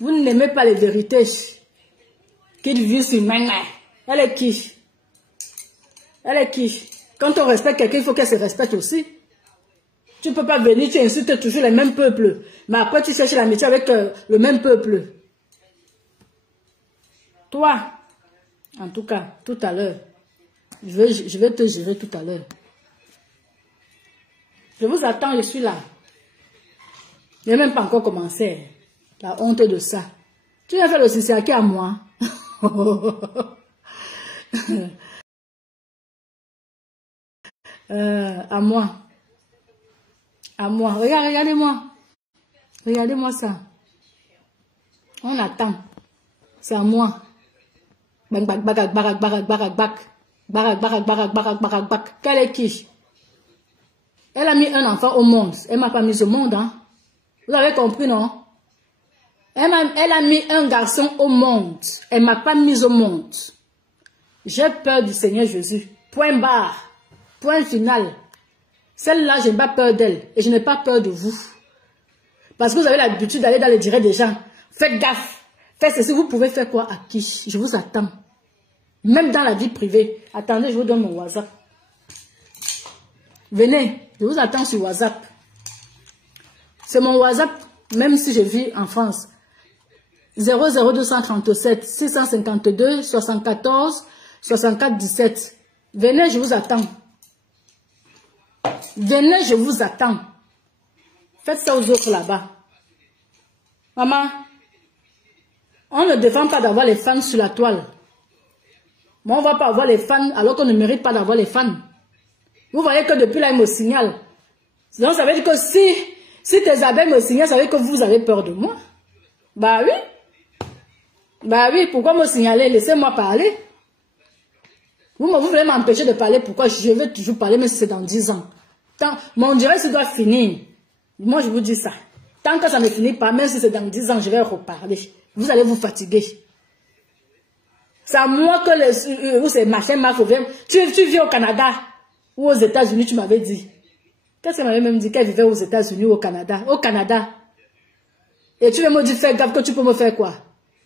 Vous n'aimez pas les vérités. Qu'il vit sur main. Elle est qui? Elle est qui? Quand on respecte quelqu'un, il faut qu'elle se respecte aussi. Tu ne peux pas venir, tu insultes toujours les mêmes peuples. Mais après, tu cherches l'amitié avec le même peuple. Toi, en tout cas, tout à l'heure, je vais te gérer tout à l'heure. Je vous attends, je suis là. Je n'ai même pas encore commencé. La honte de ça. Tu viens faire le sisiaki à moi. À moi. À moi. Regardez-moi. Regardez-moi ça. On attend. C'est à moi. Bang, bang, barak, barak, barak, barak, barak. Barak, barak, barak, barak, barak, barak. Quelle est qui? Elle a mis un enfant au monde. Elle ne m'a pas mis au monde, hein. Vous avez compris, non? Elle a mis un garçon au monde. Elle ne m'a pas mis au monde. J'ai peur du Seigneur Jésus. Point barre. Point final. Celle-là, je n'ai pas peur d'elle. Et je n'ai pas peur de vous. Parce que vous avez l'habitude d'aller dans les directs des gens. Faites gaffe. Faites ceci. Vous pouvez faire quoi à qui? Je vous attends. Même dans la vie privée. Attendez, je vous donne mon WhatsApp. Venez. Je vous attends sur WhatsApp. C'est mon WhatsApp, même si je vis en France. 00237 652 74 64 17. Venez, je vous attends. Venez, je vous attends. Faites ça aux autres là-bas. Maman, on ne défend pas d'avoir les fans sur la toile. Moi, on ne va pas avoir les fans alors qu'on ne mérite pas d'avoir les fans. Vous voyez que depuis là, il me signale. Donc, ça veut dire que si tes abeilles me signalent, ça veut dire que vous avez peur de moi. Bah oui. Bah oui, pourquoi me signaler? Laissez-moi parler. Vous voulez m'empêcher de parler. Pourquoi? Je vais toujours parler, même si c'est dans 10 ans. Mon direct, ça doit finir. Moi, je vous dis ça. Tant que ça ne finit pas, même si c'est dans 10 ans, je vais reparler. Vous allez vous fatiguer. C'est à moi que c'est machin, Marc, tu vis au Canada ou aux États-Unis, tu m'avais dit. Qu'est-ce qu'elle m'avait même dit qu'elle vivait aux États-Unis ou au Canada? Au Canada. Et tu veux me dire, fais gaffe, que tu peux me faire quoi?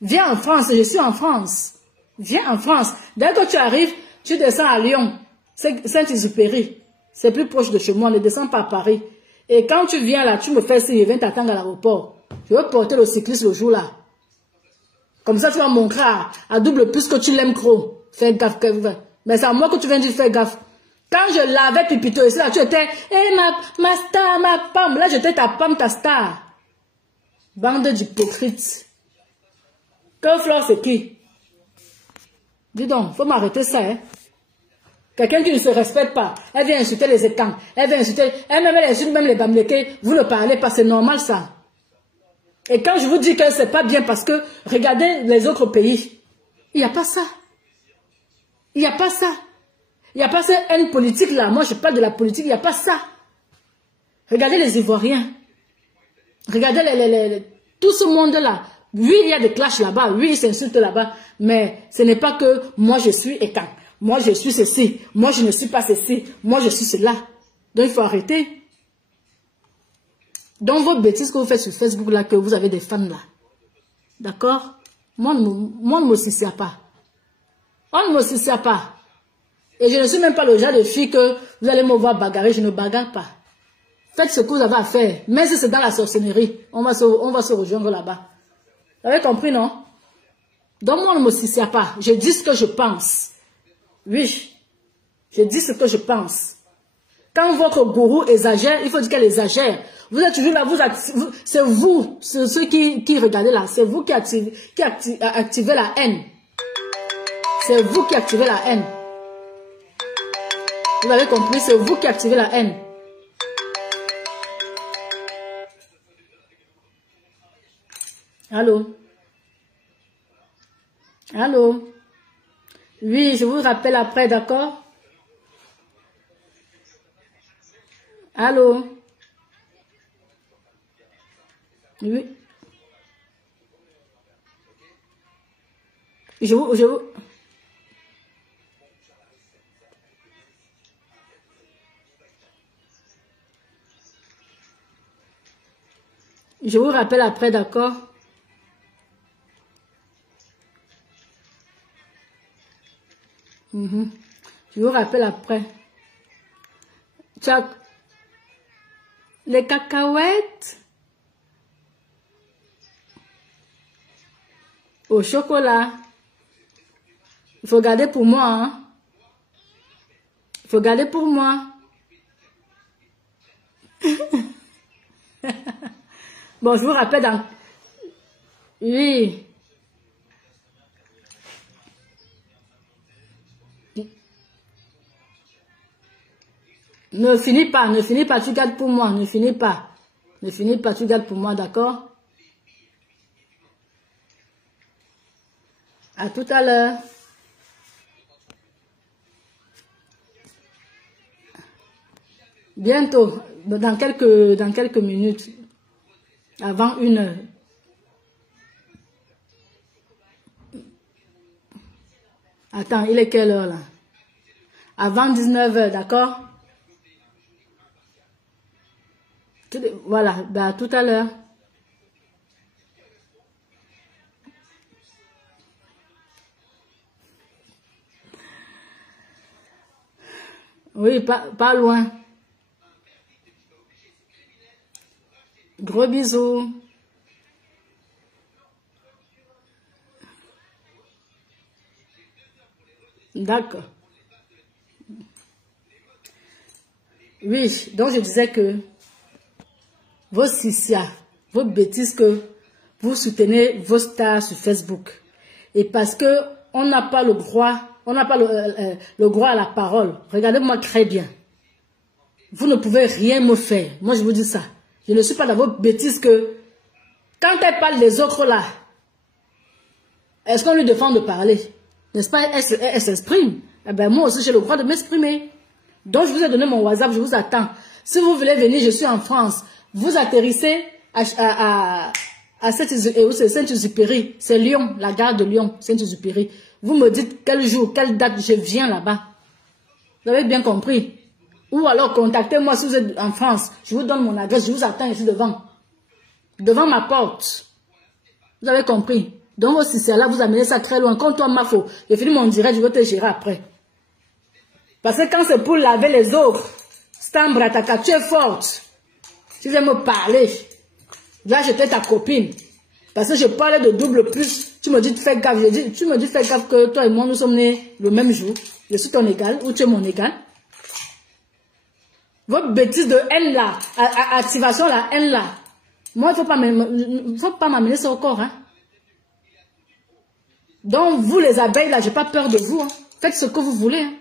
Viens en France, je suis en France. Viens en France. Dès que tu arrives, tu descends à Lyon, Saint-Exupéry. C'est plus proche de chez moi, ne descends pas à Paris. Et quand tu viens là, tu me fais signe, je viens t'attendre à l'aéroport. Je vais porter le cycliste le jour là. Comme ça, tu vas montrer à double plus que tu l'aimes trop. Fais gaffe. Mais c'est à moi que tu viens dire, fais gaffe. Quand je lavais Pipito ici, là, tu étais, ma star, ma pomme. Là, j'étais ta pomme, ta star. Bande d'hypocrites. Que Flore, c'est qui? Dis donc, faut m'arrêter ça, hein. Quelqu'un qui ne se respecte pas, elle vient insulter les étangs, elle vient insulter, elle insulte même les bamlékés, vous ne parlez pas, c'est normal ça. Et quand je vous dis que c'est pas bien parce que, regardez les autres pays, il n'y a pas ça. Il n'y a pas ça. Il n'y a pas cette haine politique là, moi je parle de la politique, il n'y a pas ça. Regardez les Ivoiriens. Regardez tout ce monde là. Oui, il y a des clashs là-bas, oui, ils s'insultent là-bas, mais ce n'est pas que moi je suis étant. Moi, je suis ceci. Moi, je ne suis pas ceci. Moi, je suis cela. Donc, il faut arrêter. Donc, vos bêtises que vous faites sur Facebook, là, que vous avez des fans, là. D'accord? Moi, ne me soucie pas. On ne me soucie pas. Et je ne suis même pas le genre de fille que vous allez me voir bagarrer. Je ne bagarre pas. Faites ce que vous avez à faire. Même si c'est dans la sorcellerie, on va se rejoindre là-bas. Vous avez compris, non? Donc, moi, ne me soucie pas. Je dis ce que je pense. Oui, je dis ce que je pense. Quand votre gourou exagère, il faut dire qu'elle exagère. Vous êtes toujours là, c'est vous, ceux qui regardez là, c'est vous qui activez la haine. C'est vous qui activez la haine. Vous avez compris, c'est vous qui activez la haine. Allô? Allô? Oui, je vous rappelle après, d'accord? Allô? Oui. Je vous rappelle après, d'accord? Je vous rappelle après. Tu as les cacahuètes au chocolat. Il faut garder pour moi. Hein? Il faut garder pour moi. Bon, je vous rappelle dans... Oui. Ne finis pas, tu gardes pour moi, ne finis pas. Ne finis pas, tu gardes pour moi, d'accord? À tout à l'heure. Bientôt, dans quelques minutes, avant 1 heure. Attends, il est quelle heure là? Avant 19 heures, d'accord? Voilà, bah, tout à l'heure. Oui, pas loin. Gros bisous. D'accord. Oui, donc je disais que vos sissias, vos bêtises que vous soutenez vos stars sur Facebook. Et parce que on n'a pas le droit, on n'a pas le droit à la parole. Regardez-moi très bien. Vous ne pouvez rien me faire. Moi, je vous dis ça. Je ne suis pas dans vos bêtises que quand elle parle des autres là, est-ce qu'on lui défend de parler? N'est-ce pas? Elle s'exprime. Eh bien, moi aussi, j'ai le droit de m'exprimer. Donc, je vous ai donné mon WhatsApp, je vous attends. Si vous voulez venir, je suis en France. Vous atterrissez à Saint-Exupéry. C'est Lyon, la gare de Lyon, Saint-Exupéry. Vous me dites quel jour, quelle date je viens là-bas. Vous avez bien compris. Ou alors, contactez-moi si vous êtes en France. Je vous donne mon adresse, je vous attends ici devant. Devant ma porte. Vous avez compris. Donc, si c'est là, vous amenez ça très loin. Quand toi, Mafo, j'ai fini mon direct, je vais te gérer après. Parce que quand c'est pour laver les autres, Stambrataka, tu es forte. Tu viens me parler. Là, j'étais ta copine. Parce que je parlais de double plus. Tu me dis, fais gaffe. Tu me dis, fais gaffe que toi et moi, nous sommes nés le même jour. Je suis ton égal ou tu es mon égal. Votre bêtise de haine là, activation la haine là. Moi, il ne faut pas m'amener ça au corps. Hein. Donc, vous les abeilles là, j'ai pas peur de vous. Hein. Faites ce que vous voulez. Hein.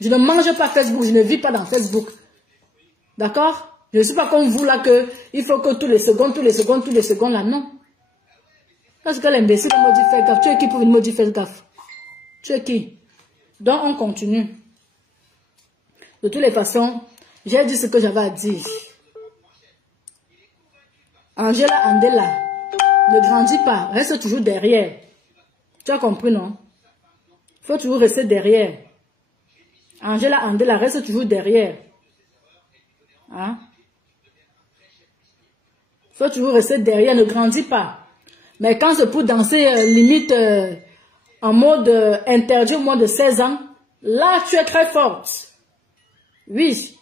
Je ne mange pas Facebook, je ne vis pas dans Facebook. D'accord? Je ne suis pas comme vous là que il faut que tous les secondes là, non. Parce que l'imbécile me dit fais gaffe. Tu es qui pour venir me dire fais gaffe? Tu es qui? Donc, on continue. De toutes les façons, j'ai dit ce que j'avais à dire. Angela Andela, ne grandis pas, reste toujours derrière. Tu as compris, non? Il faut toujours rester derrière. Angela Andela, reste toujours derrière. Hein? Il faut toujours rester derrière, ne grandis pas. Mais quand c'est pour danser limite en mode interdit au moins de 16 ans, là tu es très forte. Oui,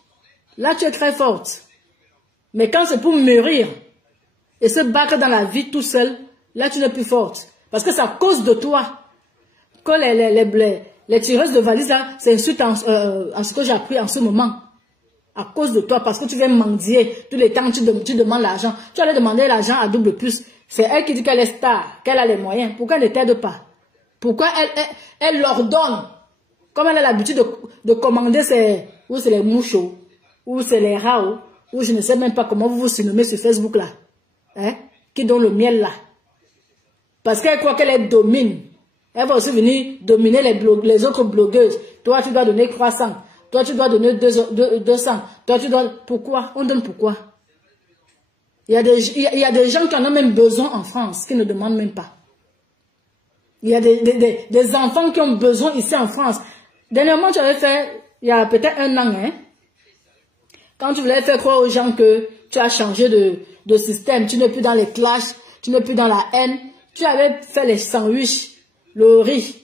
là tu es très forte. Mais quand c'est pour mûrir et se battre dans la vie tout seul, là tu n'es plus forte. Parce que c'est à cause de toi que les tireuses de valises là, c'est suite à ce que j'ai appris en ce moment. À cause de toi, parce que tu viens mendier tous les temps, tu demandes l'argent. Tu allais demander l'argent à double plus. C'est elle qui dit qu'elle est star, qu'elle a les moyens. Pourquoi elle ne t'aide pas? Pourquoi elle leur donne? Comme elle a l'habitude de commander ou c'est les mouchos, ou c'est les rats, ou je ne sais même pas comment vous vous surnommez sur Facebook là. Hein? Qui donne le miel là. Parce qu'elle croit qu'elle domine. Elle va aussi venir dominer les autres blogueuses. Toi, tu dois donner 300. Toi, tu dois donner 200. Toi, tu dois... Pourquoi? On donne pourquoi? Il y a des gens qui en ont même besoin en France, qui ne demandent même pas. Il y a des enfants qui ont besoin ici en France. Dernièrement, tu avais fait, il y a peut-être 1 an, hein, quand tu voulais faire croire aux gens que tu as changé de système, tu n'es plus dans les clashs, tu n'es plus dans la haine, tu avais fait les sandwichs, le riz.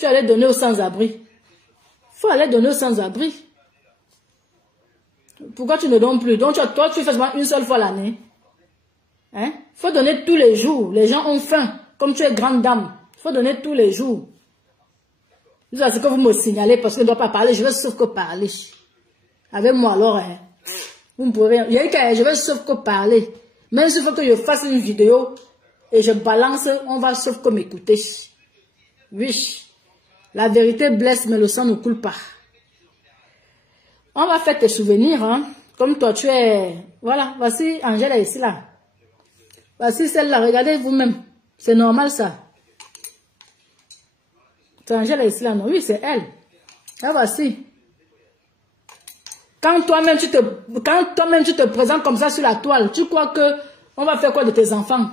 Tu allais donner aux sans-abri. Il faut aller donner aux sans-abri. Pourquoi tu ne donnes plus? Donc toi, tu fais seulement une seule fois l'année. Hein? Il faut donner tous les jours. Les gens ont faim. Comme tu es grande dame. Il faut donner tous les jours. C'est ce que vous me signalez parce que je ne dois pas parler. Je vais sauf que parler. Avec moi alors, hein, vous ne pouvez rien. Il y a eu que je vais sauf que parler. Même s'il faut que je fasse une vidéo et je balance, on va sauf que m'écouter. Oui. La vérité blesse, mais le sang ne coule pas. On va faire tes souvenirs, hein. Comme toi, tu es... Voilà, voici Angèle est ici, là. Voici celle-là, regardez vous-même. C'est normal, ça. C'est Angèle est ici, là, non? Oui, c'est elle. Ah, voici. Quand toi-même, tu te présentes comme ça sur la toile, tu crois que on va faire quoi de tes enfants?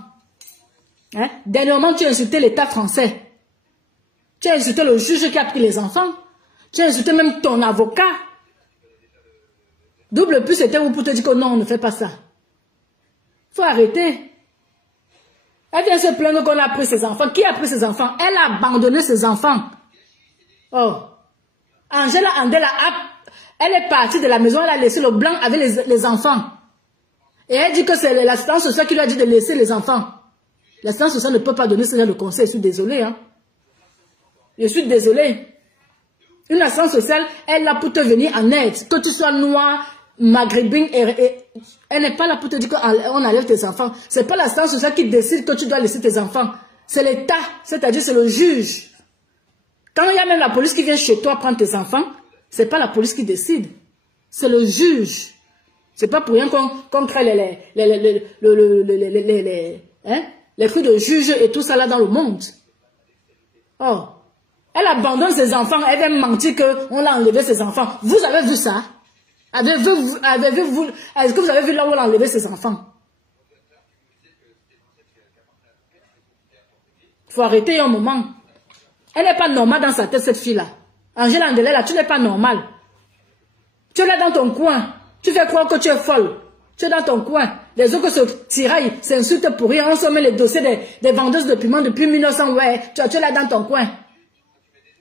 Hein? Dernièrement, tu as insulté l'État français. Tu as insulté le juge qui a pris les enfants. Tu as insulté même ton avocat. Double plus, c'était où pour te dire que non, on ne fait pas ça. Faut arrêter. Elle vient se plaindre qu'on a pris ses enfants. Qui a pris ses enfants? Elle a abandonné ses enfants. Oh. Angela Andela, elle est partie de la maison, elle a laissé le blanc avec les enfants. Et elle dit que c'est l'assistance sociale qui lui a dit de laisser les enfants. L'assistance sociale ne peut pas donner ce genre de conseil. Je suis désolée. Hein. Je suis désolée. Une assistance sociale, elle est là pour te venir en aide. Que tu sois noir, maghrébin, elle n'est pas là pour te dire qu'on enlève tes enfants. Ce n'est pas l'assistance sociale qui décide que tu dois laisser tes enfants. C'est l'État, c'est-à-dire c'est le juge. Quand il y a même la police qui vient chez toi prendre tes enfants, ce n'est pas la police qui décide. C'est le juge. C'est pas pour rien qu'on crée les trucs de juge et tout ça là dans le monde. Oh. Elle abandonne ses enfants, elle vient mentir qu'on l'a enlevé ses enfants. Vous avez vu ça? Est-ce que vous avez vu là où elle a enlevé ses enfants? Il faut arrêter un moment. Elle n'est pas normale dans sa tête, cette fille-là. Angèle Andela, là, tu n'es pas normale. Tu es là dans ton coin. Tu fais croire que tu es folle. Tu es dans ton coin. Les autres se tiraillent, s'insultent pour rien. On se met les dossiers des vendeuses de piment depuis 1900. Ouais, tu es là dans ton coin.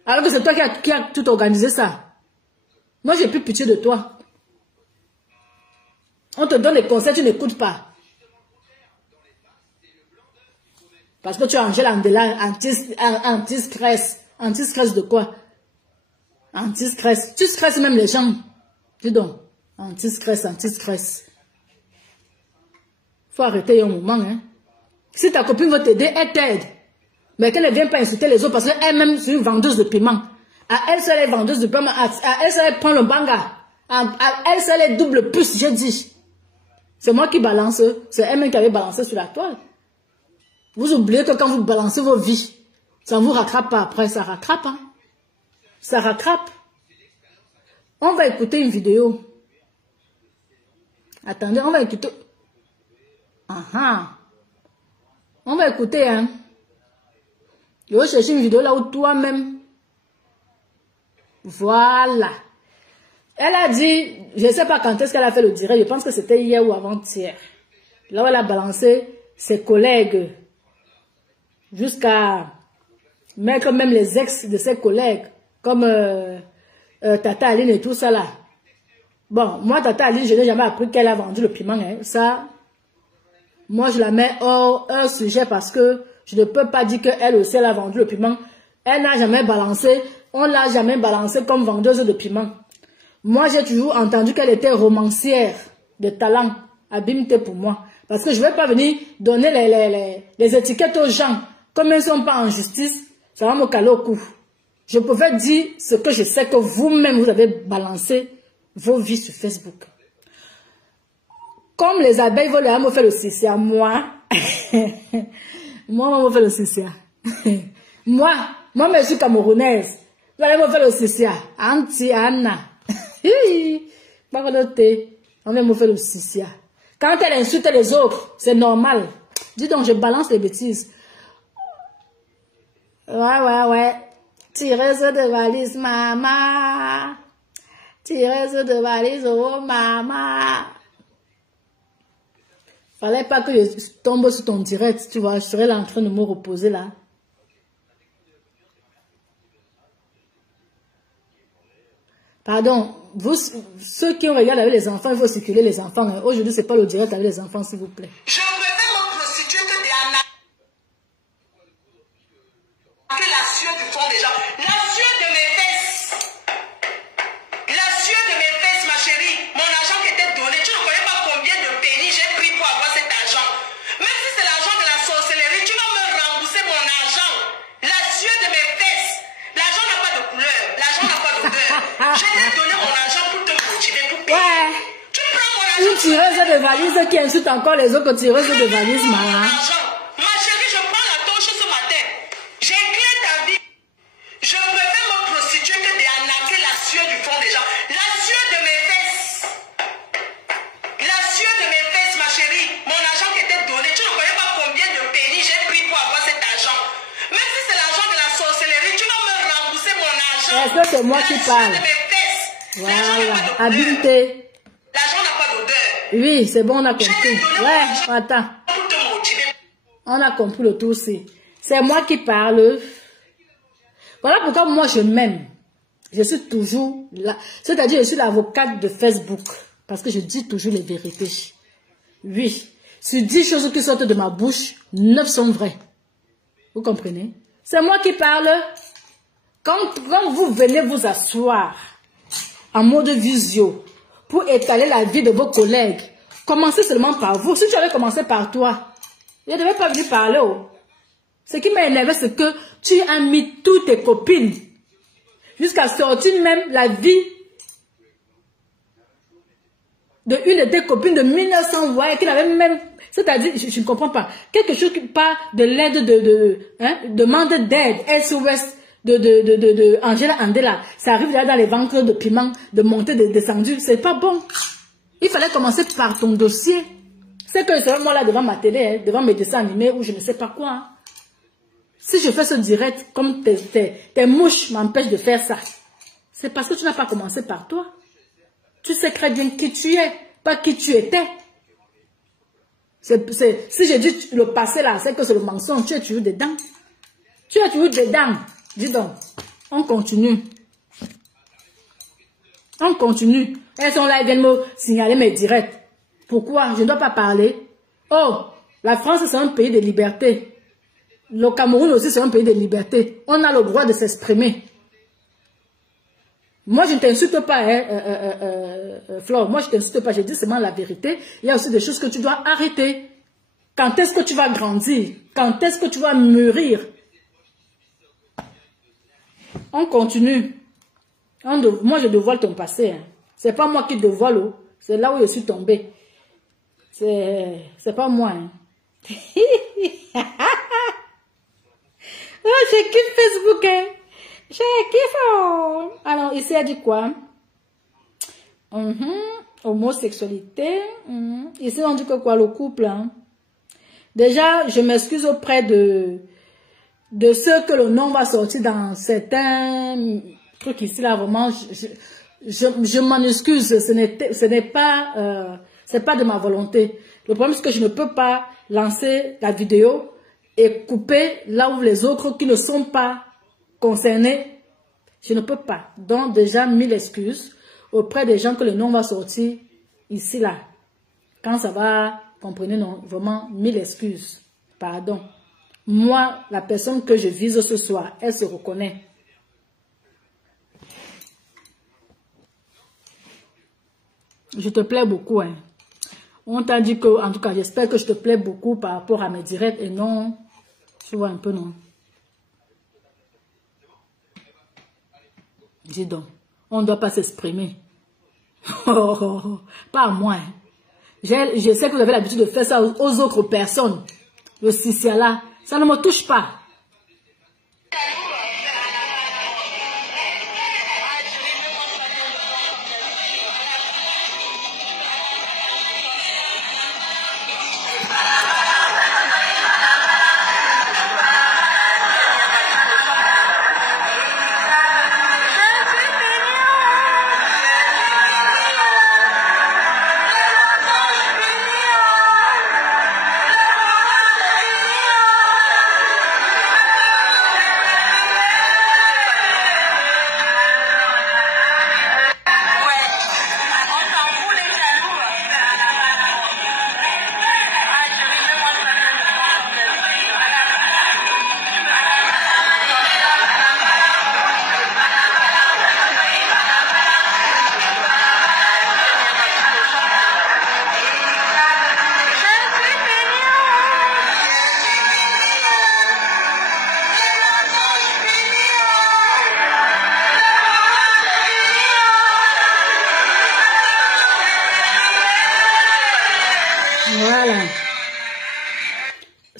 Alors que c'est toi qui as tout organisé ça. Moi, j'ai plus pitié de toi. On te donne des conseils, tu n'écoutes pas. Parce que tu es Angèle Andela, anti-stress. Anti-stress de quoi? Anti-stress. Tu stresses même les gens. Dis donc. Anti-stress, anti-stress. Faut arrêter un moment. Hein. Si ta copine veut t'aider, elle t'aide. Mais qu'elle ne vient pas insulter les autres parce qu'elle-même, c'est une vendeuse de piment. À elle seule, elle est vendeuse de piment. À elle seule, elle prend le banga. À elle seule, elle double plus, j'ai dit. C'est moi qui balance. C'est elle-même qui avait balancé sur la toile. Vous oubliez que quand vous balancez vos vies, ça ne vous rattrape pas après. Ça rattrape. Hein? Ça rattrape. On va écouter une vidéo. Attendez, on va écouter. On va écouter, hein. Je vais chercher une vidéo là où toi-même. Voilà. Elle a dit, je ne sais pas quand est-ce qu'elle a fait le direct, je pense que c'était hier ou avant-hier. Là où elle a balancé ses collègues jusqu'à mettre même les ex de ses collègues, comme Tata Aline et tout ça là. Bon, moi Tata Aline, je n'ai jamais appris qu'elle a vendu le piment. Hein. Ça, moi je la mets hors sujet parce que je ne peux pas dire qu'elle aussi elle a vendu le piment. Elle n'a jamais balancé, on l'a jamais balancé comme vendeuse de piment. Moi j'ai toujours entendu qu'elle était romancière de talent. Abîme-toi pour moi. Parce que je ne vais pas venir donner les étiquettes aux gens. Comme ils ne sont pas en justice, ça va me caler au cou. Je pouvais dire ce que je sais que vous-même vous avez balancé vos vies sur Facebook. Comme les abeilles veulent me faire le CCA, moi, moi, on me fait le CCA. moi, je suis camerounaise. Vous allez me faire le CCA. Anti-Anna. On va me faire le CCA. Quand elle insulte les autres, c'est normal. Dis donc, je balance les bêtises. Ouais. Tireuse de valise, maman. Tireuse de valise, oh, maman. Fallait pas que je tombe sur ton direct, tu vois. Je serais là en train de me reposer là. Pardon, vous, ceux qui regardent avec les enfants, il faut circuler les enfants. Aujourd'hui, c'est pas le direct avec les enfants, s'il vous plaît. Je préfère me prostituer que d'anaquer la sueur du fond des gens. La sueur de mes fesses. La sueur de mes fesses, ma chérie. Mon argent qui était donné. Tu ne connais pas combien de pénis j'ai pris pour avoir cet argent. Même si c'est l'argent de la sorcellerie, tu vas me rembourser mon argent. La sueur de mes fesses. L'argent n'a pas de couleur. L'argent n'a pas d'odeur. Je t'ai donné mon argent pour te motiver, pour payer. Ouais. Tu prends mon argent. Une tireuse de valise qui insulte encore les autres tireuses de valise, maman. Ma chérie, je prends la torche ce matin. J'éclaire ta vie. Je préfère me prostituer que d'arnaquer la sueur du fond des gens. La sueur de mes fesses. La sueur de mes fesses, ma chérie. Mon argent qui était donné. Tu ne connais pas combien de pénis j'ai pris pour avoir cet argent. Même si c'est l'argent de la sorcellerie, tu vas me rembourser mon argent. Est-ce que c'est moi qui parle? La sueur de mes fesses. Voilà, habileté. L'argent n'a pas d'odeur. Oui, c'est bon, on a compris. Ouais, attends. Pour te motiver. On a compris le tout aussi. C'est moi qui parle. Voilà pourquoi moi je m'aime. Je suis toujours là. C'est-à-dire, je suis l'avocate de Facebook. Parce que je dis toujours les vérités. Oui. Sur 10 choses qui sortent de ma bouche, 9 sont vraies. Vous comprenez? C'est moi qui parle. Quand vous venez vous asseoir en mode visio pour étaler la vie de vos collègues, commencez seulement par vous. Si tu avais commencé par toi, je ne devais pas venir parler. Oh. Ce qui m'a énervé, c'est que tu as mis toutes tes copines jusqu'à sortir même la vie de une de tes copines de 1900, ouais, qui n'avait même... C'est-à-dire, je ne comprends pas. Quelque chose qui part de l'aide demande d'aide, SOS de Angela Andela. Ça arrive là dans les ventres de piment, de montée, de descendu. C'est pas bon. Il fallait commencer par ton dossier. C'est que c'est moi là devant ma télé, hein, devant mes dessins animés ou je ne sais pas quoi. Hein. Si je fais ce direct, comme tes mouches m'empêchent de faire ça, c'est parce que tu n'as pas commencé par toi. Tu sais très bien qui tu es, pas qui tu étais. Si je dis le passé là, c'est que c'est le mensonge, tu es toujours dedans. Tu es toujours dedans. Dis donc, on continue. On continue. Elles sont là, elles viennent me signaler mes directs. Pourquoi? Je ne dois pas parler. Oh, la France c'est un pays de liberté. Le Cameroun aussi c'est un pays de liberté. On a le droit de s'exprimer. Moi je ne t'insulte pas, Flore. Moi je ne t'insulte pas, je dis seulement la vérité. Il y a aussi des choses que tu dois arrêter. Quand est-ce que tu vas grandir? Quand est-ce que tu vas mûrir? On continue. Moi je dévoile ton passé. Hein. C'est pas moi qui dévoile. Oh. C'est là où je suis tombée. C'est pas moi. Hein. Oh, je kiffe Facebook. Hein. Je kiffe. Oh. Alors, ici, elle dit quoi? Homosexualité. Ici, on dit que quoi? Le couple. Hein? Déjà, je m'excuse auprès de ceux que le nom va sortir dans certains trucs ici, là, vraiment. Je m'en excuse. Ce n'est pas... c'est pas de ma volonté. Le problème, c'est que je ne peux pas lancer la vidéo et couper là où les autres qui ne sont pas concernés, je ne peux pas. Donc, déjà, 1000 excuses auprès des gens que le nom va sortir ici, là. Quand ça va, comprenez, non, vraiment, 1000 excuses. Pardon. Moi, la personne que je vise ce soir, elle se reconnaît. Je te plais beaucoup, hein. On t'a dit que, en tout cas, j'espère que je te plais beaucoup par rapport à mes directs et non, tu vois un peu, non. Dis donc, on ne doit pas s'exprimer. Pas à moi. Hein. Je sais que vous avez l'habitude de faire ça aux autres personnes. Le Sissia là, ça ne me touche pas.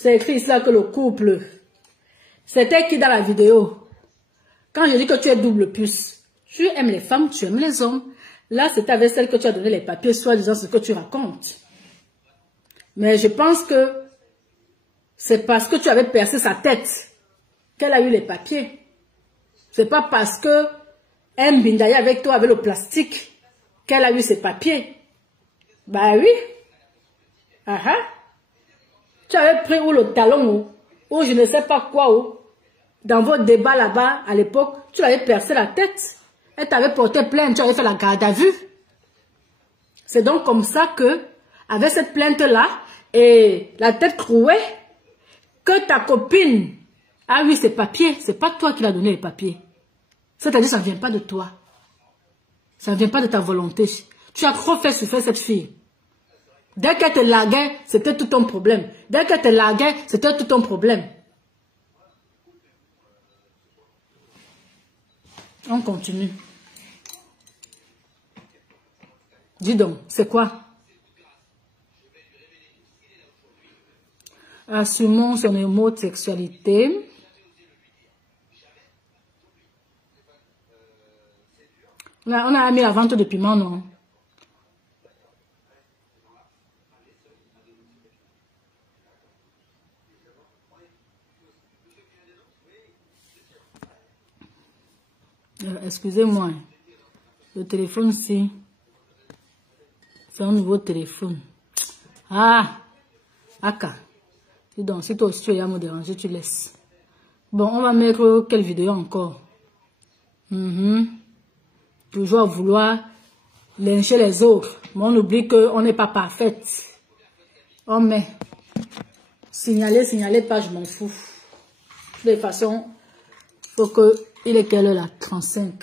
C'est écrit ici là que le couple, c'était qui dans la vidéo? Quand je dis que tu es double puce, tu aimes les femmes, tu aimes les hommes. Là, c'est avec celle que tu as donné les papiers, soit disant ce que tu racontes. Mais je pense que c'est parce que tu avais percé sa tête qu'elle a eu les papiers. C'est pas parce que un Bindaya avec toi avec le plastique qu'elle a eu ses papiers. Bah oui. Tu avais pris où le talon ou je ne sais pas quoi où. Dans votre débat là-bas à l'époque, tu avais percé la tête. Elle t'avait porté plainte, tu avais fait la garde à vue. C'est donc comme ça que, avec cette plainte-là, et la tête trouée, que ta copine a eu ses papiers. C'est pas toi qui l'as donné les papiers. C'est-à-dire, ça ne vient pas de toi. Ça ne vient pas de ta volonté. Tu as trop fait souffrir cette fille. Dès qu'elle te larguait, c'était tout ton problème. Dès qu'elle te larguait, c'était tout ton problème. On continue. Dis donc, c'est quoi? Assumons son homosexualité. Là, on a mis la vente de piment, non? Excusez-moi. Le téléphone-ci. C'est un nouveau téléphone. Ah! Aka. Dis donc, si toi aussi tu es à me déranger, tu laisses. Bon, on va mettre quelle vidéo encore? Toujours à vouloir lyncher les autres. Mais on oublie qu'on n'est pas parfaite. On met. Signaler pas, je m'en fous. De toute façon, il faut que... Il est quelle heure là? 35.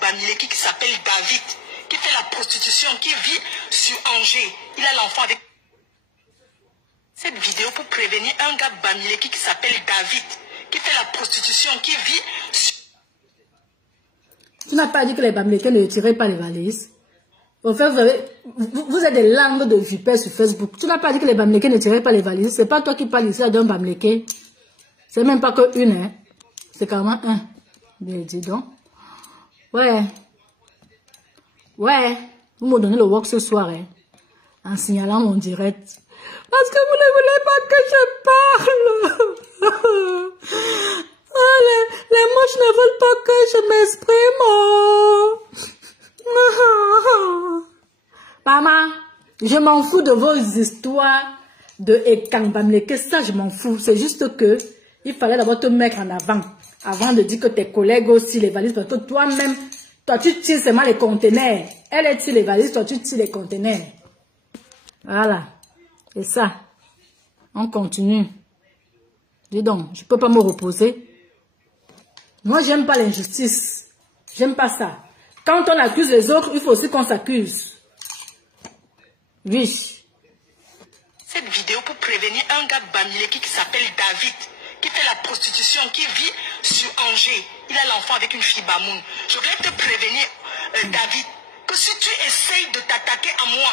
Bamileki qui s'appelle David, qui fait la prostitution, qui vit sur Angers. Il a l'enfant avec... Cette vidéo pour prévenir un gars Bamileki qui s'appelle David, qui fait la prostitution, qui vit sur... Tu n'as pas dit que les Bamilekis ne tiraient pas les valises? En fait, vous êtes des langues de vipères sur Facebook. Tu n'as pas dit que les Bamilekis ne tiraient pas les valises. C'est pas toi qui parles ici d'un Bamileki. C'est même pas que une, hein. C'est carrément un. Bien, dis donc. Ouais. Vous me donnez le work ce soir, hein. En signalant mon direct. Parce que vous ne voulez pas que je parle. Oh, les mouches ne veulent pas que je m'exprime. Oh. Maman, je m'en fous de vos histoires de Ekang-Bamileke, ça je m'en fous. C'est juste que il fallait d'abord te mettre en avant de dire que tes collègues aussi les valises, parce que toi-même, toi tu tires seulement les conteneurs. Elle tire les valises, toi tu tires les conteneurs. Voilà, c'est ça. On continue. Dis donc, je peux pas me reposer. Moi j'aime pas l'injustice. J'aime pas ça. Quand on accuse les autres, il faut aussi qu'on s'accuse. Oui. Cette vidéo pour prévenir un gars Bamileki qui s'appelle David, qui fait la prostitution, qui vit sur Angers. Il a l'enfant avec une fille Bamoun. Je voulais te prévenir, David, que si tu essayes de t'attaquer à moi,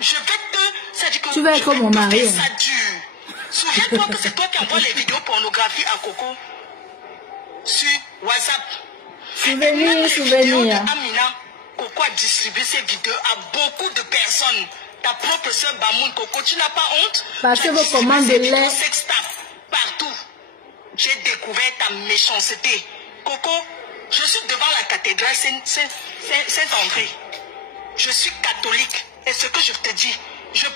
je vais te... C'est-à-dire que tu vas être mon mari. Ça dure. Souviens-toi que c'est toi qui envoies les vidéos pornographiques à Coco sur WhatsApp. Souvenir. Amina, Coco a distribué ces vidéos à beaucoup de personnes. Ta propre soeur Bamoun, Coco, tu n'as pas honte? Parce que vos commandes de lait. Partout. J'ai découvert ta méchanceté. Coco, je suis devant la cathédrale Saint-André. Je suis catholique. Et ce que je te dis, je...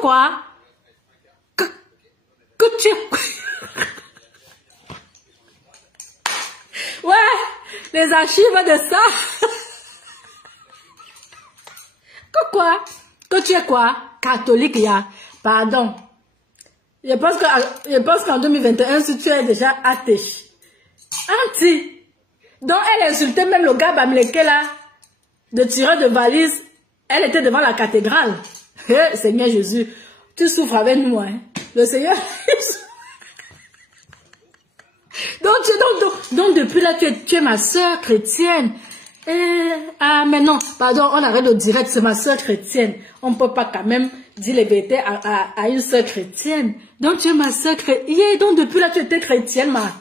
Quoi? Que tu... Ouais, les archives de ça. Quoi? Que tu es quoi? Catholique, ya. Pardon. Je pense qu'en 2021, si tu es déjà athée. Anti. Donc, elle insultait même le gars Bamileke là, de tirer de valise. Elle était devant la cathédrale. Seigneur Jésus, tu souffres avec nous, hein. Le Seigneur, Donc depuis là, tu es ma soeur chrétienne. Ah, mais non, pardon, on arrête le direct, c'est ma soeur chrétienne. On ne peut pas quand même dire les vérités à une soeur chrétienne. Donc tu es ma soeur chrétienne. Yeah, donc depuis là, tu étais chrétienne, ma.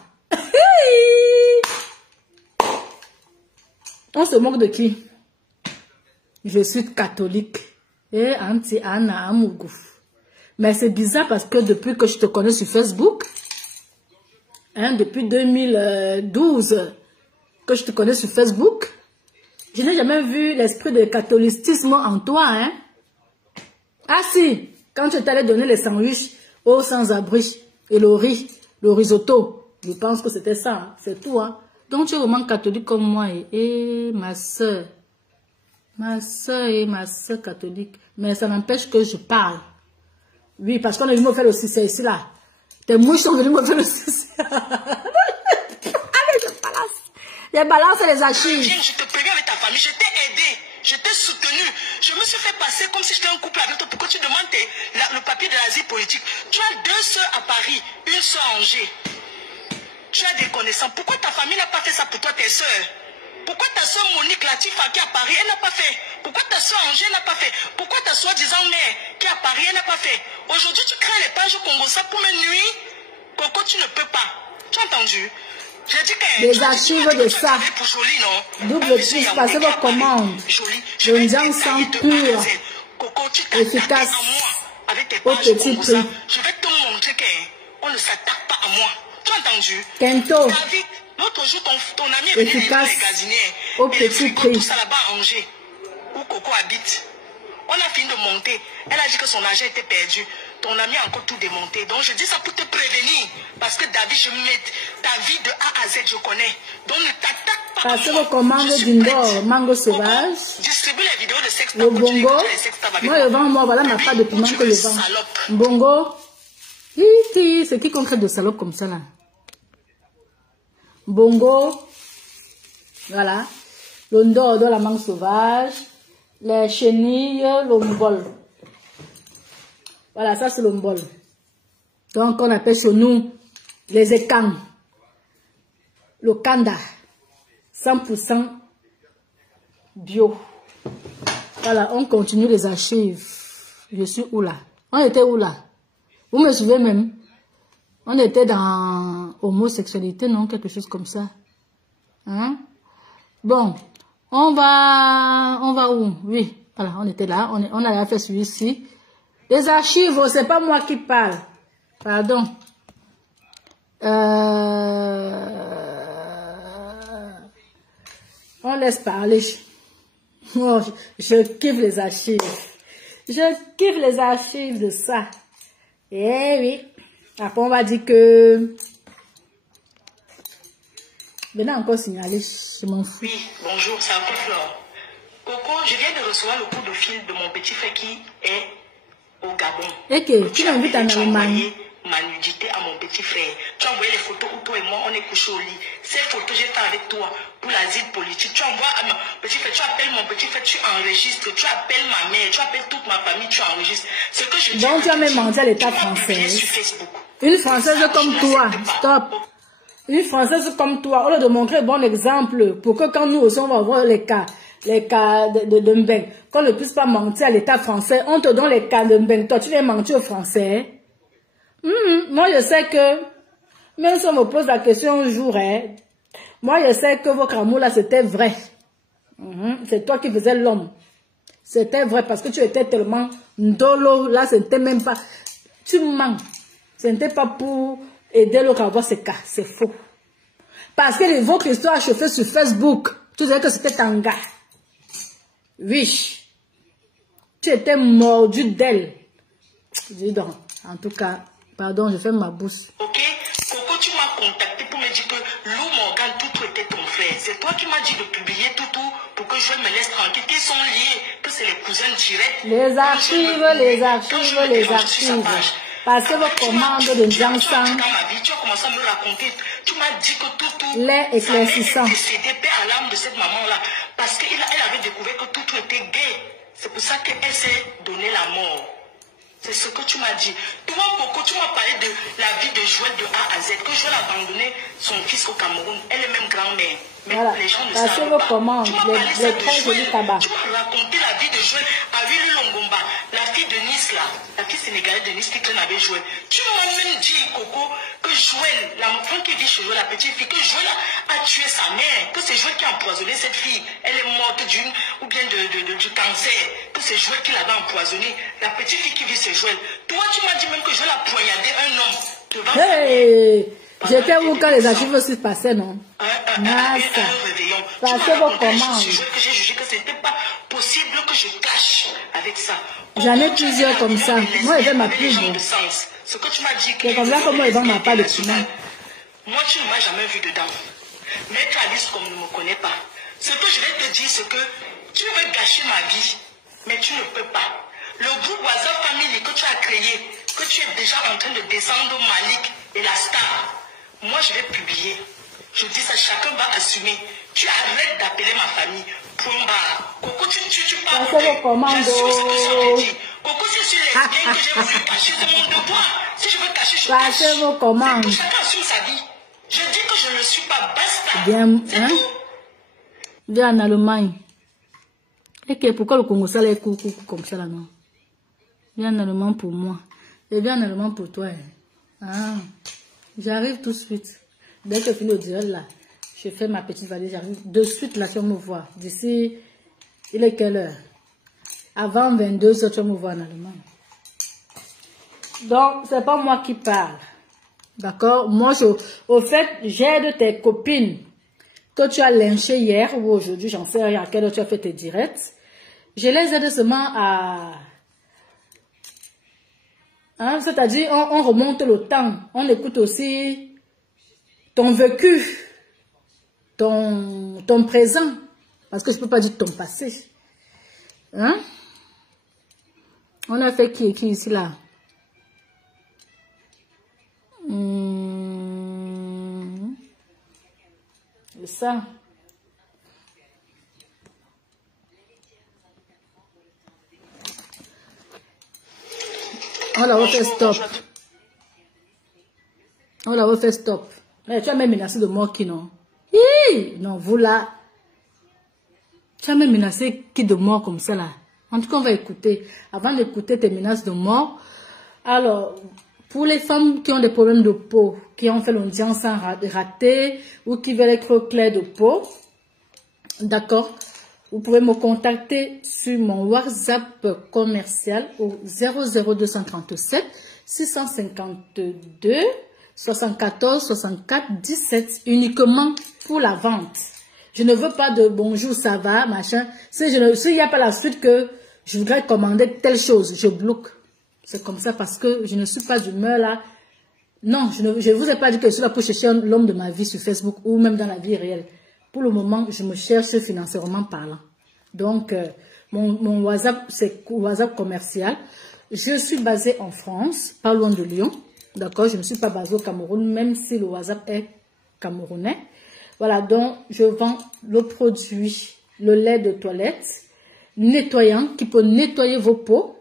On se moque de qui? Je suis catholique. Et anti-Anna Amougou. Mais c'est bizarre parce que depuis que je te connais sur Facebook, hein, depuis 2012 que je te connais sur Facebook, je n'ai jamais vu l'esprit de catholicisme en toi, hein. Ah si, quand tu t'allais donner les sandwichs aux sans-abri et le riz, le risotto, je pense que c'était ça, hein, c'est tout, hein. Donc tu es vraiment catholique comme moi et ma soeur et ma soeur catholique. Mais ça n'empêche que je parle. Oui, parce qu'on est venu me faire le succès ici, là. Tes mouches sont venus me faire le succès. Allez, je balance. Les balances et les archives. Je te préviens avec ta famille, je t'ai aidé, je t'ai soutenu. Je me suis fait passer comme si j'étais en couple avec toi. Pourquoi tu demandes le papier de l'asile politique? Tu as 2 soeurs à Paris, une soeur à Angers. Tu as des connaissances. Pourquoi ta famille n'a pas fait ça pour toi, tes soeurs? Pourquoi ta soeur Monique Latifa qui est à Paris, elle n'a pas fait? Pourquoi ta soeur Angers n'a pas fait? Pourquoi ta soi-disant mère qui est à Paris, elle n'a pas fait? Aujourd'hui, tu crées les pages congolaises pour me nuire. Coco, tu ne peux pas. Tu as entendu? J'ai dit que les archives de ça. Pour Jolie, non? Double plus, passez vos commandes. Le gens sans pur, efficace, au petit prix. Je vais te montrer qu'on ne s'attaque pas à moi. Tu as entendu? Kento. David, l'autre jour, ton ami est venu efficace, les gazinières. au petit prix. Tout ça là-bas à Angers, où Coco habite. On a fini de monter. Elle a dit que son argent était perdu. Ton ami a encore tout démonté. Donc je dis ça pour te prévenir. Parce que David, je mets ta vie de A à Z, je connais. Donc ne t'attaque pas. Passez vos commandes d'Indor, mango sauvage. Distribue les vidéos de sexe. Le bongo. Moi, le vent, moi, voilà, n'a pas de piment que le vent. Bongo. C'est qui qu'on traite de salope comme ça, là? Bongo. Voilà. L'Indor, la mangue sauvage. Les chenilles, l'ombol. Voilà, ça c'est l'ombol. Donc on appelle chez nous les écans. Le kanda. 100% bio. Voilà, on continue les archives. Je suis où là? On était où là? Vous me suivez même? On était dans homosexualité, non? Quelque chose comme ça. Hein? Bon. On va où? Oui, voilà, on était là, on a fait celui-ci. Les archives, c'est pas moi qui parle. Pardon. On laisse parler. Oh, je kiffe les archives. Je kiffe les archives de ça. Eh oui. Après, on va dire que... Venez encore signaler, je m'en fous. Oui, bonjour, c'est un peu Flore. Coco, je viens de recevoir le coup de fil de mon petit frère qui est au Gabon. Et que tu m'invites en Allemagne. Ma nudité à mon petit frère. Tu as envoyé les photos où toi et moi on est couchés au lit. Ces photos j'ai fait avec toi pour l'asile politique. Tu envoies à mon petit frère, tu appelles mon petit frère, tu enregistres, tu appelles ma mère, tu appelles toute ma famille, tu enregistres. Ce que je dis. Donc tu as même menti à l'État français. Une Française comme toi, stop. Une Française comme toi, au lieu de montrer un bon exemple pour que quand nous aussi on va voir les cas de Mbeng, qu'on ne puisse pas mentir à l'État français, on te donne les cas de Mbeng. Toi, tu viens mentir aux Français. Moi, je sais que, même si on me pose la question un jour, moi, je sais que votre amour là, c'était vrai. C'est toi qui faisais l'homme. C'était vrai parce que tu étais tellement ndolo. Là, c'était même pas... Tu mens. Ce n'était pas pour aider l'autre à voir ses cas. C'est faux. Parce que votre histoire a chauffé sur Facebook. Tu disais que c'était un gars. Oui. Tu étais mordu d'elle. Dis donc, en tout cas, pardon, je fais ma bouche. Ok, Coco, tu m'as contacté pour me dire que Lou Morgan, Toutou était ton frère. C'est toi qui m'as dit de publier Toutou pour que je me laisse tranquille. Qu'ils sont liés, que c'est les cousins directs. Les archives, les archives, les archives. Parce que vos commandes de Jansan. Tu as commencé à me raconter. Tu m'as dit que Toutou les éclaircissants. Décédé père à l'âme de cette maman-là. Parce qu'elle avait découvert que Toutou était gay. C'est pour ça qu'elle s'est donné la mort. C'est ce que tu m'as dit. Toi, Coco, tu m'as parlé de la vie de Joël de A à Z, que Joël a abandonné son fils au Cameroun, elle est même grand-mère. Mais voilà. les gens ne Passez savent vos pas. commandes, Tu m'as parlé ça de Joël. tabac. Tu m'as raconté la vie de Joël à Willy Longomba, la fille de Nice là, la fille sénégalaise de Nice qui traîne avec Joël. Tu m'as même dit, Coco, que Joël, l'enfant qui vit chez Joël, la petite fille, que Joël a tué sa mère, que c'est Joël qui a empoisonné cette fille. Elle est morte ou bien du cancer, que c'est Joël qui l'avait empoisonnée. La petite fille qui vit chez Joël. Toi, tu m'as dit même que Joël a poignardé un homme devant sa mère. J'étais où quand les archives se passaient, non? Un réveillon. Passez vos commandes. Que j'ai jugé que ce n'était pas possible que je cache avec ça. J'en ai plusieurs comme ça. Moi, je vais ma pub. Ce que tu m'as dit. C'est comme ça que moi, ils vendent ma part de piment. Moi, tu ne m'as jamais vu dedans. Maître Alice, comme ne me connaît pas. Ce que je vais te dire, c'est que tu veux gâcher ma vie, mais tu ne peux pas. Le groupe WhatsApp Family que tu as créé, que tu es déjà en train de descendre Malik et la star, moi je vais publier. Je dis ça, chacun va assumer. Tu arrêtes d'appeler ma famille. Point barre. Coco, tu parles. J'assume ce que ça veut dire. Coco, si je suis lesbienne que j'ai voulu cacher, c'est mon devoir. Si je veux cacher, je cache. Passez vos commandes. Chacun assume sa vie. Je dis que je ne suis pas basta. Bien, hein? Viens en Allemagne. Et que pourquoi le Congo ça les coucou comme ça là, non? Viens en Allemagne pour moi. Et viens en Allemagne pour toi. Ah, j'arrive tout de suite. Dès que je finis au direct là, je fais ma petite valise, j'arrive de suite là, tu vas me voir. D'ici, il est quelle heure? Avant 22h, tu vas me voir en Allemagne. Donc, c'est pas moi qui parle. D'accord? Moi, au fait, j'aide tes copines que tu as lynchées hier ou aujourd'hui, j'en sais rien à quelle heure tu as fait tes directs. Je les aide seulement à... Hein, c'est-à-dire, on remonte le temps. On écoute aussi ton vécu, ton présent. Parce que je ne peux pas dire ton passé. Hein? On a fait qui ici là? Ça. On l'a refait stop. On l'a refait stop. Mais tu as même menacé de mort qui non? Hi! Non, vous là. Tu as même menacé qui de mort comme ça là? En tout cas, on va écouter. Avant d'écouter tes menaces de mort, alors, pour les femmes qui ont des problèmes de peau, qui ont fait l'audience sans rater, ou qui veulent être claires de peau, d'accord, vous pouvez me contacter sur mon WhatsApp commercial au 00237 652 74 64 17 uniquement pour la vente. Je ne veux pas de bonjour, ça va, machin. S'il n'y a pas la suite que je voudrais commander telle chose, je bloque. C'est comme ça parce que je ne suis pas d'humeur là. Non, je ne vous ai pas dit que je suis là pour chercher l'homme de ma vie sur Facebook ou même dans la vie réelle. Pour le moment, je me cherche financièrement parlant. Donc, mon WhatsApp, c'est WhatsApp commercial. Je suis basée en France, pas loin de Lyon. D'accord, je ne suis pas basée au Cameroun, même si le WhatsApp est camerounais. Voilà, donc je vends le produit, le lait de toilette, nettoyant, qui peut nettoyer vos peaux.